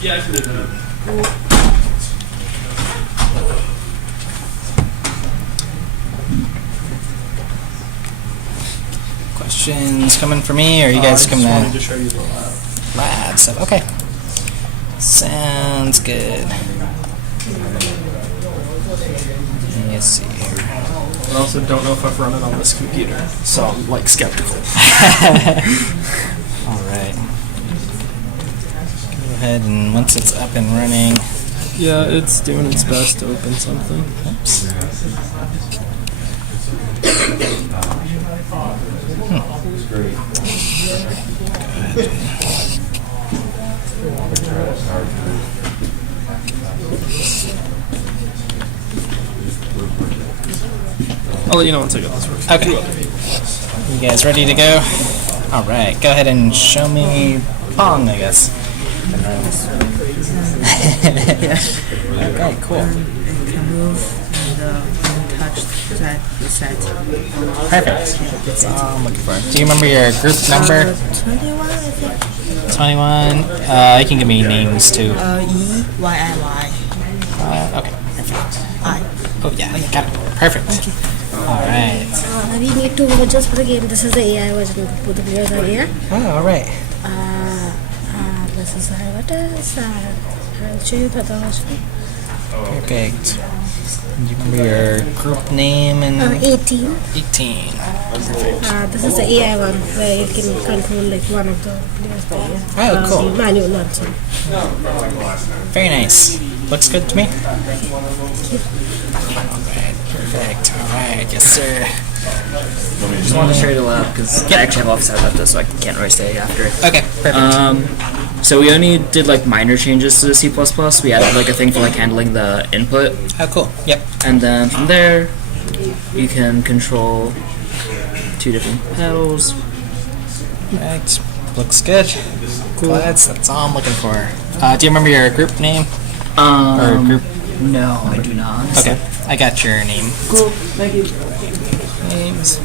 Yeah, I can do that. Questions coming for me, or are you guys coming I just wanted to show you the lab. lab stuff? Okay. Sounds good. me see here. I also don't know if I've run it on this computer, so I'm like skeptical. Alright. Go ahead and once it's up and running. Yeah, it's doing its best to open something. Oops. I'll let you know once I get this working. Okay. You guys ready to go? Alright, go ahead and show me Pong, I guess. Okay, cool. You can move and touch that set. Perfect. That's all I'm looking for. Do you remember your group number? 21, I think. 21. You can give me names too. E-Y-I-Y. Okay, perfect. I. Oh yeah, got it. Perfect. Alright. We need two versions for the game. This is the AI version. Both the players are here. Oh, alright. This is how it is. I'll show you the other version. Perfect. Do you remember your group name and 18. 18? This is the AI one where you can control like one of the players player. Oh, cool. Manual one. So. Very nice. Looks good to me. Alright, perfect. Alright, yes sir. Just wanted to share it aloud because I actually have office hours after, so I can't really stay after. Okay, perfect. So we only did like minor changes to the C++. We added like a thing for like handling the input, Oh, cool. Yep. and then from there you can control 2 different pedals. Perfect. Looks good. Cool. That's all I'm looking for. Do you remember your group name? Or group? No, I do not. Okay, I got your name. Cool. Thank you. Names.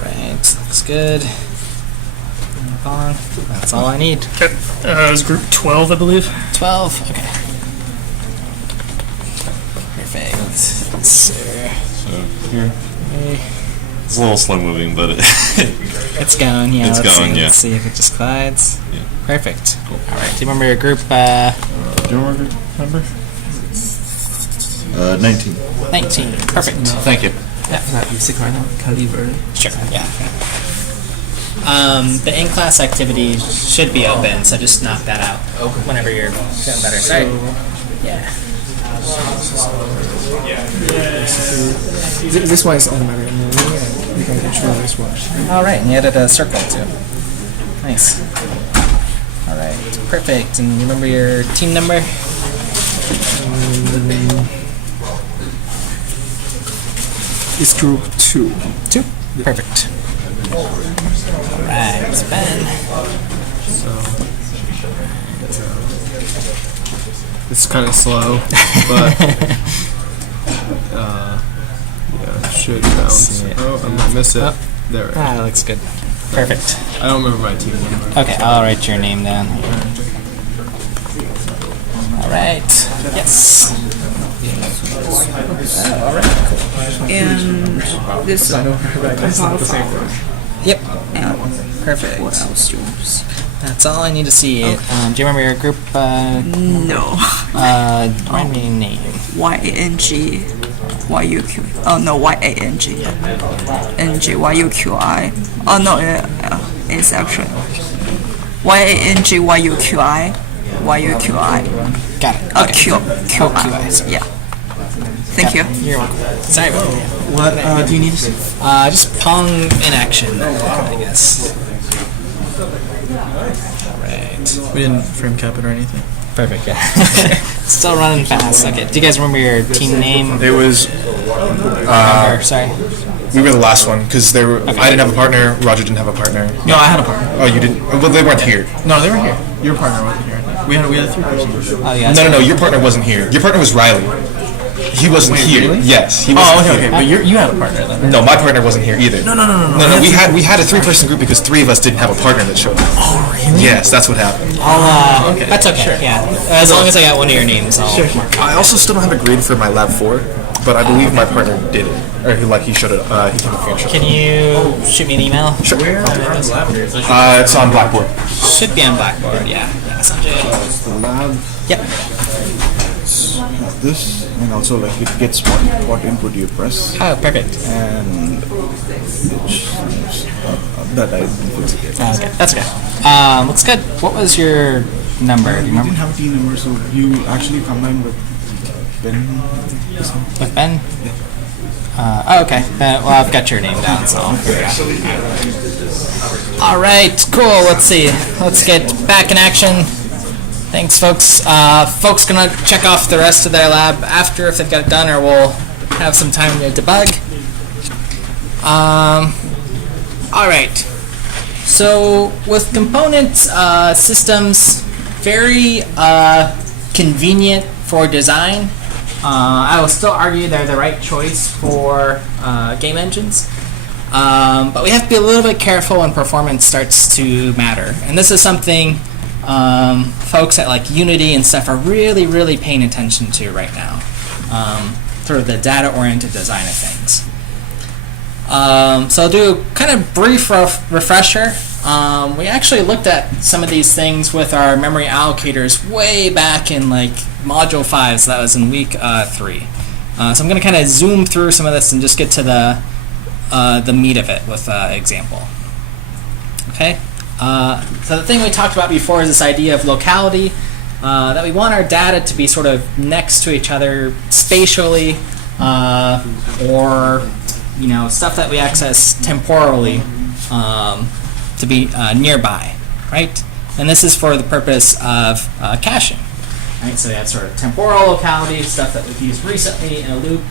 Right, looks good. Move on. That's all I need. Okay. It was group 12, I believe. 12. Okay. Perfect. Yes, sir. Here. It's a little slow moving, but It's going. Yeah. It's let's going, see. yeah. Let's see if it just glides. Yeah. Perfect. Cool. All right. Do you remember your group? do you remember the number? 19. 19. Perfect. Thank you. That music right now. Caliber. Sure. Yeah. The in-class activity should be open, so just knock that out whenever you're feeling better. Sorry. Yeah. This one is automatic, and then you can control this one. All right, and you added a circle too. Nice. All right, perfect. And you remember your team number? It's group 2. 2. Perfect. All right, it's Ben. It's kind of slow, but yeah, it should bounce. see it. Oh, I might miss it. Oh. There. Ah, looks good. Perfect. I don't remember my team number. Okay, I'll write your name down. All right. Yes. Oh, all right. Cool. And this compile Yep. and Perfect. what else yours? That's all I need to see. Do you remember your group? No. Remind me name. Y-A-N-G-Y-U-Q. Oh no, Y-A-N-G. N-G-Y-U-Q-I. Oh no, it's actually Y-A-N-G-Y-U-Q-I. Y-U-Q-I. Got it. Oh, Okay. Q-I. sorry. Yeah. Thank you. You're welcome. Sorry about that. What do you need to see? Just Pong in action, I guess. Alright. We didn't frame cap it or anything. Perfect, yeah. Still running fast. Okay. Do you guys remember your team name? It was Sorry. we were the last one because they were. I didn't have a partner. Roger didn't have a partner. No, I had a partner. Oh, you didn't. Well, they weren't here. No, they were here. Your partner wasn't here. We had 3 persons. Oh, yeah. No. Your partner wasn't here. Your partner was Riley. He wasn't here. really? Yes, he wasn't Oh, okay, here. okay. But you had a partner then. No, my partner wasn't here either. No. We had a 3-person group because 3 of us didn't have a partner that showed up. Oh, really? Yes, that's what happened. Okay. That's okay. Sure. Yeah. As long as I got one of your names, I'll mark it. I also still don't have a grade for my lab 4, but I believe my partner did it, or he showed it. He came up here and showed it. Can you shoot me an email? Sure. It's on Blackboard. Should be on Blackboard, yeah. Sounds good. The lab. Yep. is this, and also like it gets what input you press, Oh, perfect. and that I didn't fix it. Okay, that's okay. That's good. What was your number? Do you We remember? didn't have a T number, so you actually combined with Ben. With Ben? Oh, okay. Well, I've got your name down, so I'll figure it out. All right, cool. Let's see. Let's get back in action. Thanks, folks. Folks gonna check off the rest of their lab after if they've got it done, or we'll have some time to debug. All right. So with component systems, very convenient for design. I will still argue they're the right choice for game engines. But we have to be a little bit careful when performance starts to matter. And this is something folks at like Unity and stuff are really, really paying attention to right now. Sort of the data-oriented design of things. So I'll do a kind of brief refresher. We actually looked at some of these things with our memory allocators way back in like Module 5, so that was in week 3. So I'm going to kind of zoom through some of this and just get to the meat of it with an example. Okay. So the thing we talked about before is this idea of locality, that we want our data to be sort of next to each other spatially, or stuff that we access temporally to be nearby, right? And this is for the purpose of caching, right? So we have sort of temporal locality, stuff that we've used recently in a loop,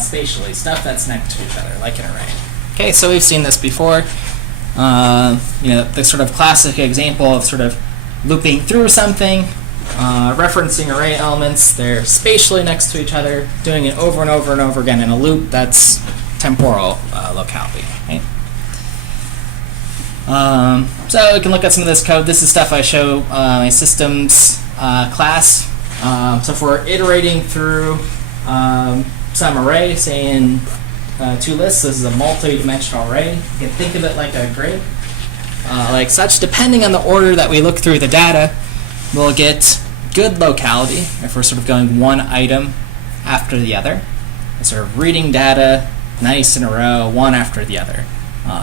spatially, stuff that's next to each other, like an array. Okay, so we've seen this before. The sort of classic example of sort of looping through something, referencing array elements, they're spatially next to each other, doing it over and over and over again in a loop, that's temporal locality, right? So we can look at some of this code. This is stuff I show my systems class. So if we're iterating through some array, say in 2 lists, this is a multi-dimensional array. You can think of it like a grid. Like such, depending on the order that we look through the data, we'll get good locality if we're sort of going one item after the other. And sort of reading data nice in a row, one after the other.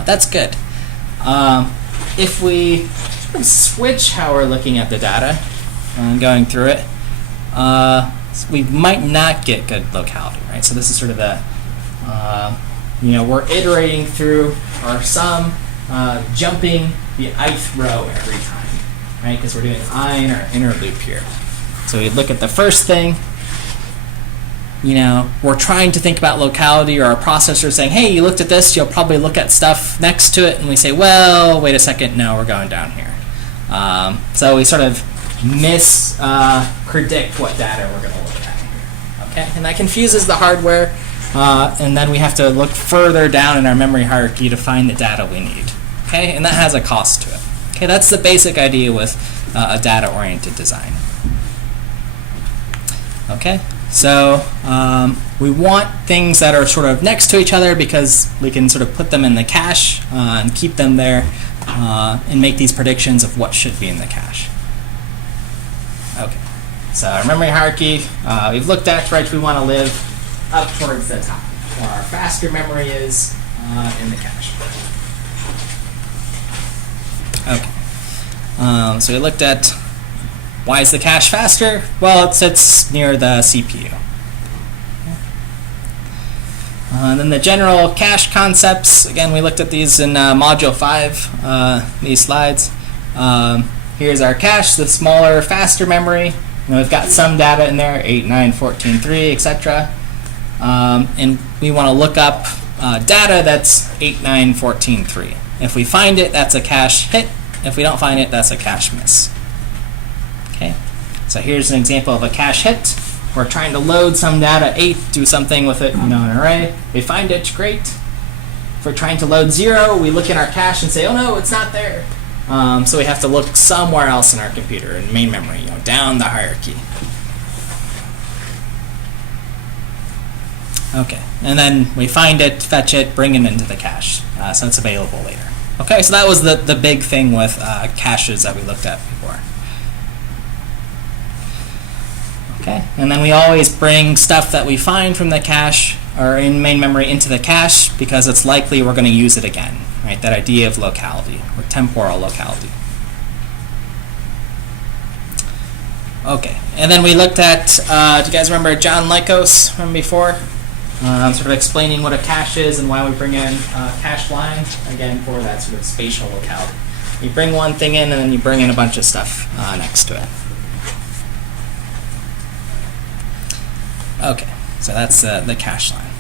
That's good. If we sort of switch how we're looking at the data and going through it, we might not get good locality, right? So this is sort of the, we're iterating through our sum, jumping the ith row every time, right? Because we're doing I in our inner loop here. So we look at the first thing, we're trying to think about locality, or our processor is saying, hey, you looked at this, you'll probably look at stuff next to it, and we say, well, wait a second, no, we're going down here. So we sort of predict what data we're going to look at here. Okay, and that confuses the hardware, and then we have to look further down in our memory hierarchy to find the data we need. Okay, and that has a cost to it. Okay, that's the basic idea with a data-oriented design. Okay, so we want things that are sort of next to each other because we can sort of put them in the cache and keep them there and make these predictions of what should be in the cache. Okay, so our memory hierarchy we've looked at, right? We want to live up towards the top, where our faster memory is in the cache. Okay, so we looked at why is the cache faster? Well, it sits near the CPU. And then the general cache concepts, again, we looked at these in Module 5, these slides. Here's our cache, the smaller, faster memory. We've got some data in there, 8, 9, 14, 3, etc. And we want to look up data that's 8, 9, 14, 3. If we find it, that's a cache hit. If we don't find it, that's a cache miss. Okay, so here's an example of a cache hit. We're trying to load some data 8, do something with it, an array. We find it, great. If we're trying to load 0, we look in our cache and say, oh no, it's not there. So we have to look somewhere else in our computer, in main memory, down the hierarchy. Okay, and then we find it, fetch it, bring it into the cache, so it's available later. Okay, so that was the big thing with caches that we looked at before. Okay, and then we always bring stuff that we find from the cache or in main memory into the cache because it's likely we're going to use it again, right? That idea of locality or temporal locality. Okay, and then we looked at, do you guys remember John Lycos from before? Sort of explaining what a cache is and why we bring in cache line, again, for that sort of spatial locality. You bring one thing in and then you bring in a bunch of stuff next to it. Okay, so that's the cache line.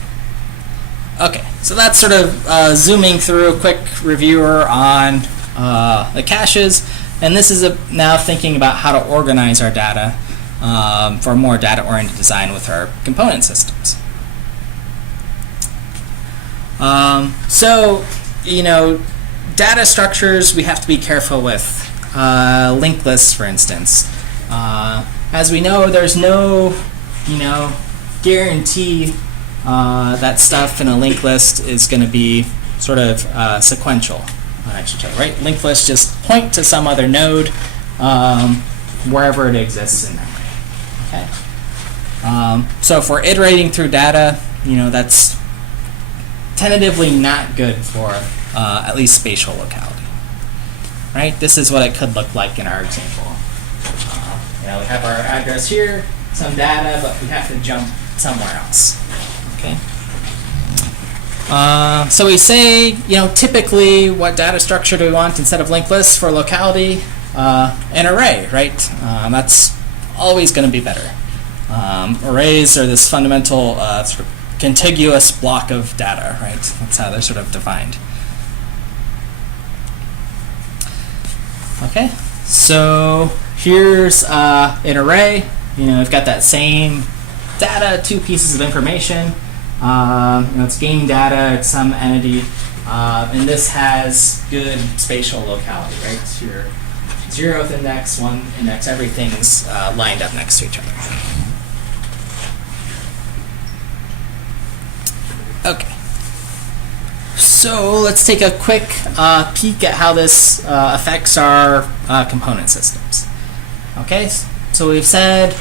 Okay, so that's sort of zooming through a quick reviewer on the caches, and this is now thinking about how to organize our data for more data-oriented design with our component systems. So, you know, data structures we have to be careful with. Linked lists, for instance. As we know, there's no, you know, guarantee that stuff in a linked list is going to be sort of sequential, I should say, right? Linked lists just point to some other node wherever it exists in memory. Okay. So if we're iterating through data, you know, that's tentatively not good for at least spatial locality, right? This is what it could look like in our example. You know, we have our address here, some data, but we have to jump somewhere else. Okay. So we say, you know, typically what data structure do we want instead of linked lists for locality? An array, right? That's always going to be better. Arrays are this fundamental sort of contiguous block of data, right? That's how they're sort of defined. Okay, so here's an array. You know, we've got that same data, two pieces of information. You know, it's game data, it's some entity, and this has good spatial locality, right? So your 0th index, 1 index, everything's lined up next to each other. Okay. So let's take a quick peek at how this affects our component systems. Okay, so we've said,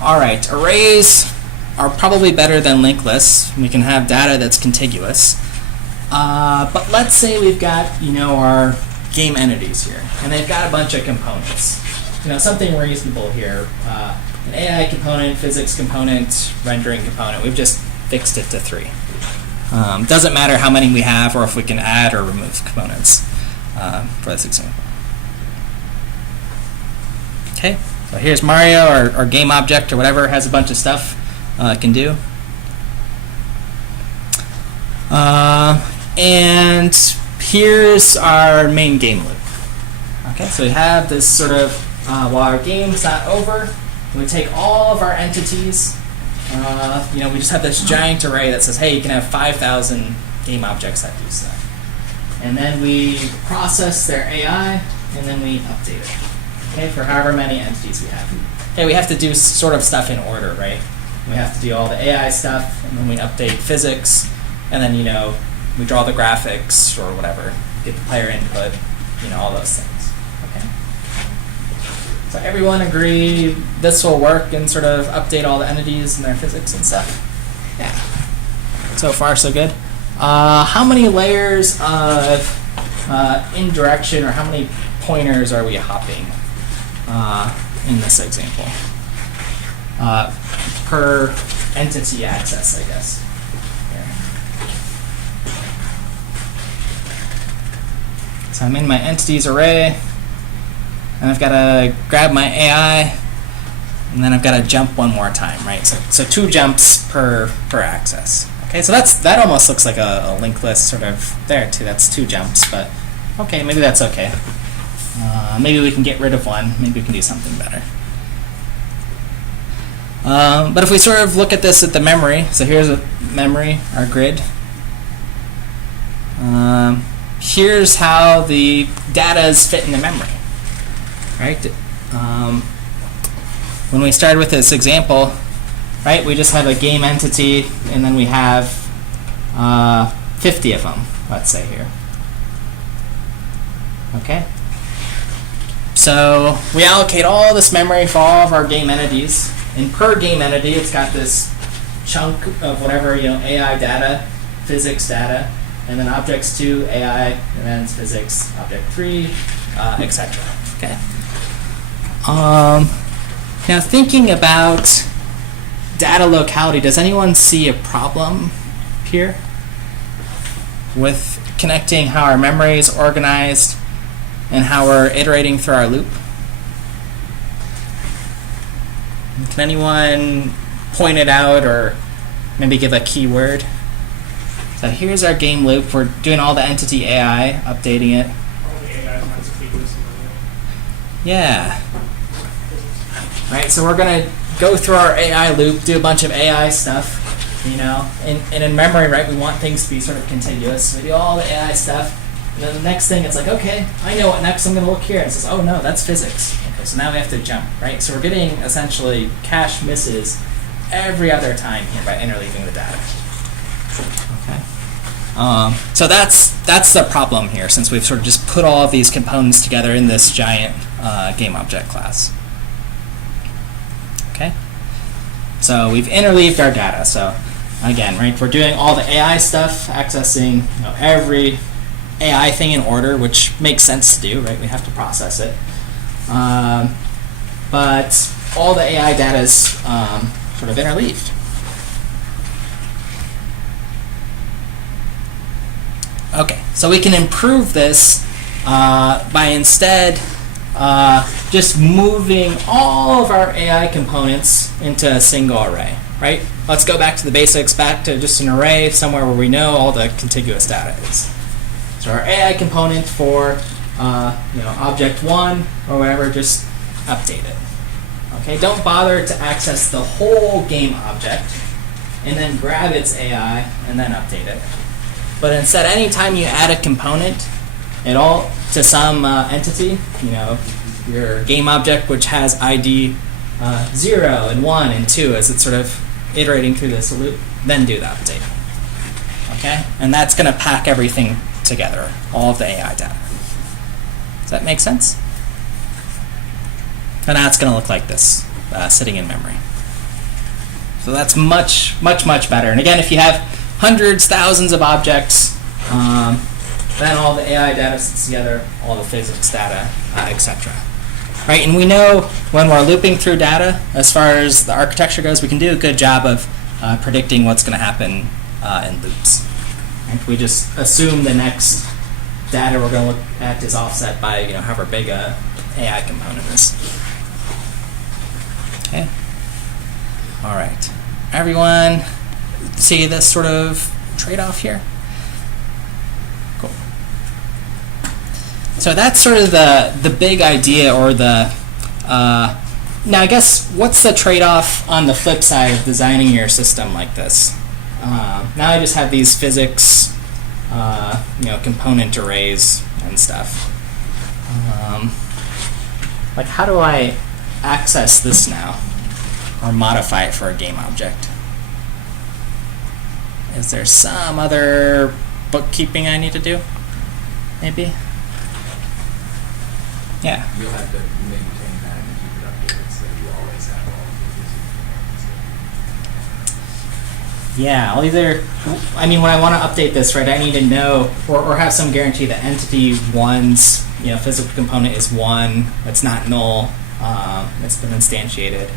all right, arrays are probably better than linked lists. We can have data that's contiguous. But let's say we've got, you know, our game entities here, and they've got a bunch of components. You know, something reasonable here. An AI component, physics component, rendering component. We've just fixed it to 3. Doesn't matter how many we have or if we can add or remove components for this example. Okay, so here's Mario, our game object or whatever, has a bunch of stuff it can do. And here's our main game loop. Okay, so we have this sort of, while our game's not over, we take all of our entities. You know, we just have this giant array that says, hey, you can have 5,000 game objects that do stuff. And then we process their AI, and then we update it, okay, for however many entities we have. Okay, we have to do sort of stuff in order, right? We have to do all the AI stuff, and then we update physics, and then, you know, we draw the graphics or whatever, get the player input, you know, all those things. Okay. So everyone agree this will work and sort of update all the entities and their physics and stuff? Yeah. So far, so good. How many layers of indirection or how many pointers are we hopping in this example? Per entity access, I guess. Here. So I'm in my entities array, and I've got to grab my AI, and then I've got to jump one more time, right? So 2 jumps per access. Okay, so that almost looks like a linked list sort of there too. That's 2 jumps, but okay, maybe that's okay. Maybe we can get rid of one. Maybe we can do something better. But if we sort of look at this at the memory, so here's a memory, our grid. Here's how the data is fit in the memory, right? When we started with this example, right, we just have a game entity, and then we have 50 of them, let's say here. Okay? So we allocate all this memory for all of our game entities. And per game entity, it's got this chunk of whatever, AI data, physics data, and then objects 2, AI, and then physics, object 3, etc. Okay. Now thinking about data locality, does anyone see a problem here with connecting how our memory is organized and how we're iterating through our loop? Can anyone point it out or maybe give a keyword? So here's our game loop. We're doing all the entity AI, updating it. All the AI is not as complex. Yeah. Right, so we're going to go through our AI loop, do a bunch of AI stuff, and in memory, right, we want things to be sort of contiguous. So we do all the AI stuff, and then the next thing, it's like, okay, I know what next. I'm going to look here. And it says, oh no, that's physics. Okay, so now we have to jump, right? So we're getting essentially cache misses every other time here by interleaving the data. Okay. So that's the problem here, since we've sort of just put all of these components together in this giant game object class. Okay. So we've interleaved our data. So again, right, we're doing all the AI stuff, accessing every AI thing in order, which makes sense to do, right? We have to process it. But all the AI data is sort of interleaved. Okay, so we can improve this by instead just moving all of our AI components into a single array, right? Let's go back to the basics, back to just an array somewhere where we know all the contiguous data is. So our AI component for object 1 or whatever, just update it. Okay, don't bother to access the whole game object and then grab its AI and then update it. But instead, anytime you add a component at all to some entity, your game object which has ID 0 and 1 and 2 as it's sort of iterating through this loop, then do the update. Okay? And that's going to pack everything together, all of the AI data. Does that make sense? And now it's going to look like this, sitting in memory. So that's much, much, much better. And again, if you have hundreds, thousands of objects, then all the AI data sits together, all the physics data, etc. Right? And we know when we're looping through data, as far as the architecture goes, we can do a good job of predicting what's going to happen in loops. Right? We just assume the next data we're going to look at is offset by however big a AI component is. Okay. All right. Everyone see this sort of trade-off here? Cool. So that's sort of the big idea, or the now I guess what's the trade-off on the flip side of designing your system like this? Now I just have these physics component arrays and stuff. Like how do I access this now or modify it for a game object? Is there some other bookkeeping I need to do? Maybe? Yeah. You'll have to maintain that and keep it updated so you always have all of Yeah, I'll either, when I want to update this, right, I need to know or have some guarantee that entity 1's physical component is 1, it's not null, it's been instantiated.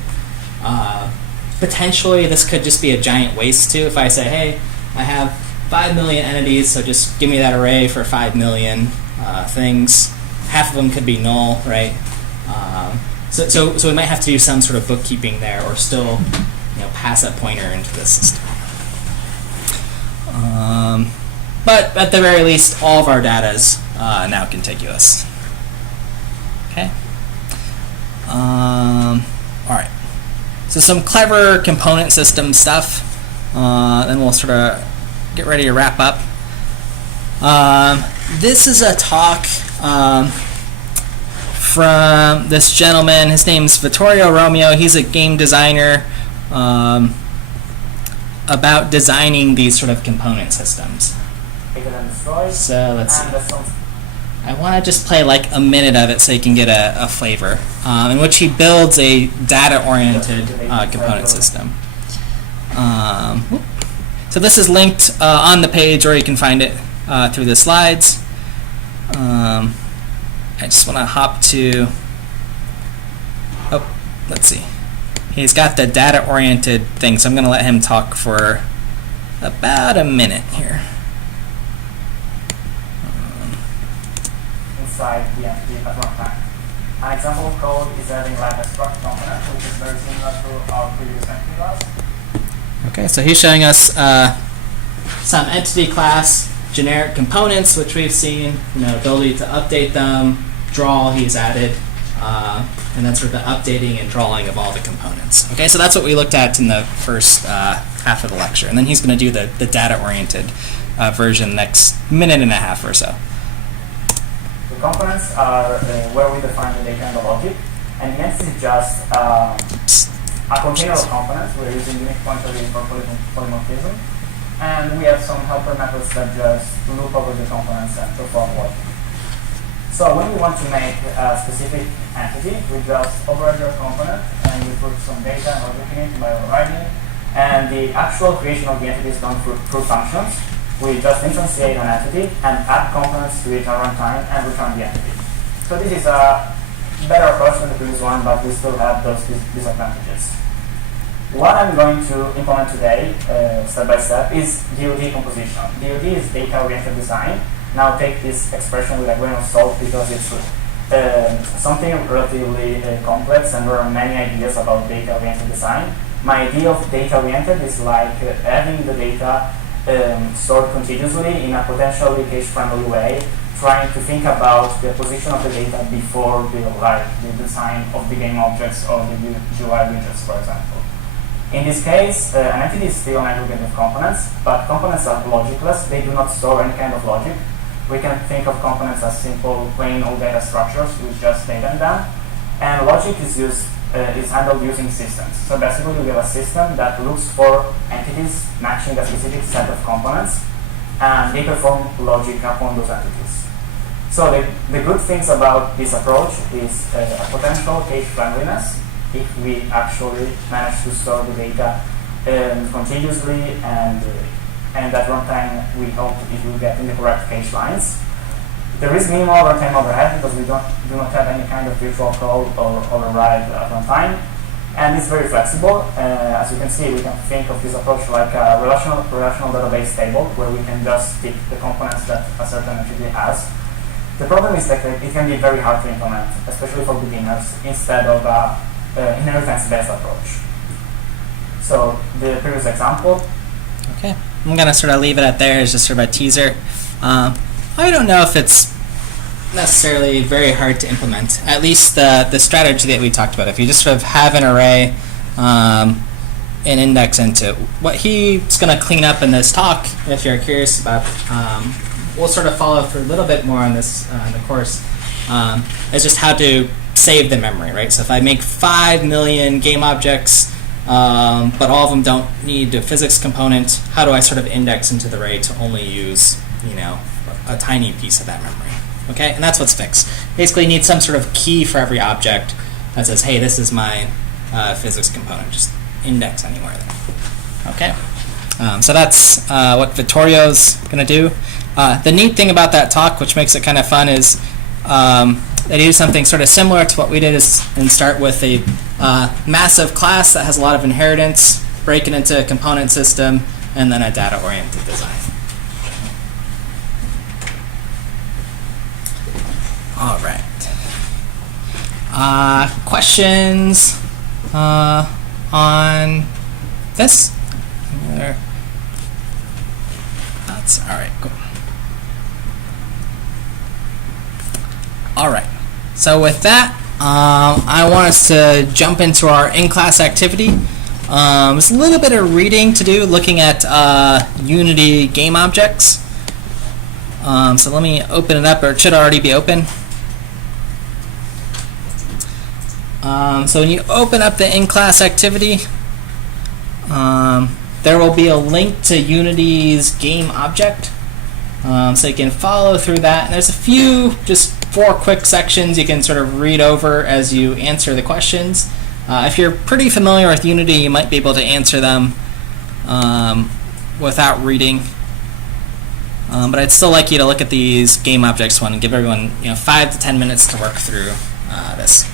Potentially this could just be a giant waste too if I say, hey, I have 5 million entities, so just give me that array for 5 million things. Half of them could be null, right? So we might have to do some sort of bookkeeping there, or still pass a pointer into the system. But at the very least, all of our data is now contiguous. Okay. All right. So some clever component system stuff. Then we'll sort of get ready to wrap up. This is a talk from this gentleman. His name's Vittorio Romeo. He's a game designer about designing these sort of component systems. So let's see. I want to just play like a minute of it so you can get a flavor, in which he builds a data-oriented component system. So this is linked on the page, or you can find it through the slides. I just want to hop to, let's see. He's got the data-oriented thing, so I'm going to let him talk for about a minute here. Inside the entity at runtime. An example of code is having like a struct component, which is very similar to our previous entity class. Okay, so he's showing us some entity class generic components, which we've seen, ability to update them, draw he's added, and then sort of the updating and drawing of all the components. Okay, so that's what we looked at in the first half of the lecture, and then he's going to do the data-oriented version next minute and a half or so. The components are where we define the data and the logic, and the entity is just a container of components. We're using unique pointer for polymorphism, and we have some helper methods that just loop over the components and perform logic. So when we want to make a specific entity, we just override your component and we put some data and logic in it by overriding it, and the actual creation of the entity is done through functions. We just instantiate an entity and add components to it at runtime and return the entity. So this is a better approach than the previous one, but we still have those disadvantages. What I'm going to implement today, step by step, is DoD composition. DoD is data-oriented design. Now take this expression with a grain of salt because it's something relatively complex, and there are many ideas about data-oriented design. My idea of data-oriented is like having the data stored contiguously in a potentially cache-friendly way, trying to think about the position of the data before the design of the game objects or the GUI widgets, for example. In this case, an entity is still an aggregate of components, but components are logicless. They do not store any kind of logic. We can think of components as simple, plain old data structures with just data in them. And logic is handled using systems. So basically, we have a system that looks for entities matching a specific set of components, and they perform logic upon those entities. So the good things about this approach is a potential cache friendliness if we actually manage to store the data continuously, and at runtime we hope it will get in the correct cache lines. There is minimal runtime overhead because we do not have any kind of virtual call or override at runtime, and it's very flexible. As you can see, we can think of this approach like a relational database table where we can just stick the components that a certain entity has. The problem is that it can be very hard to implement, especially for beginners, instead of inheritance-based approach. So the previous example. Okay, I'm going to sort of leave it at there as just sort of a teaser. I don't know if it's necessarily very hard to implement, at least the strategy that we talked about. If you just sort of have an array and index into it. What he's going to clean up in this talk, if you're curious about, we'll sort of follow through a little bit more on this in the course, is just how to save the memory, right? So if I make 5 million game objects, but all of them don't need a physics component, how do I sort of index into the array to only use, a tiny piece of that memory? Okay, and that's what's fixed. Basically, you need some sort of key for every object that says, hey, this is my physics component. Just index anywhere there. Okay, so that's what Vittorio's going to do. The neat thing about that talk, which makes it kind of fun, is they do something sort of similar to what we did and start with a massive class that has a lot of inheritance, break it into a component system, and then a data-oriented design. All right. Questions on this? That's all right. Cool. All right. So with that, I want us to jump into our in-class activity. There's a little bit of reading to do, looking at Unity game objects. So let me open it up, or it should already be open. So when you open up the in-class activity, there will be a link to Unity's game object. So you can follow through that. And there's a few, just 4 quick sections you can sort of read over as you answer the questions. If you're pretty familiar with Unity, you might be able to answer them without reading. But I'd still like you to look at these game objects one and give everyone 5 to 10 minutes to work through this.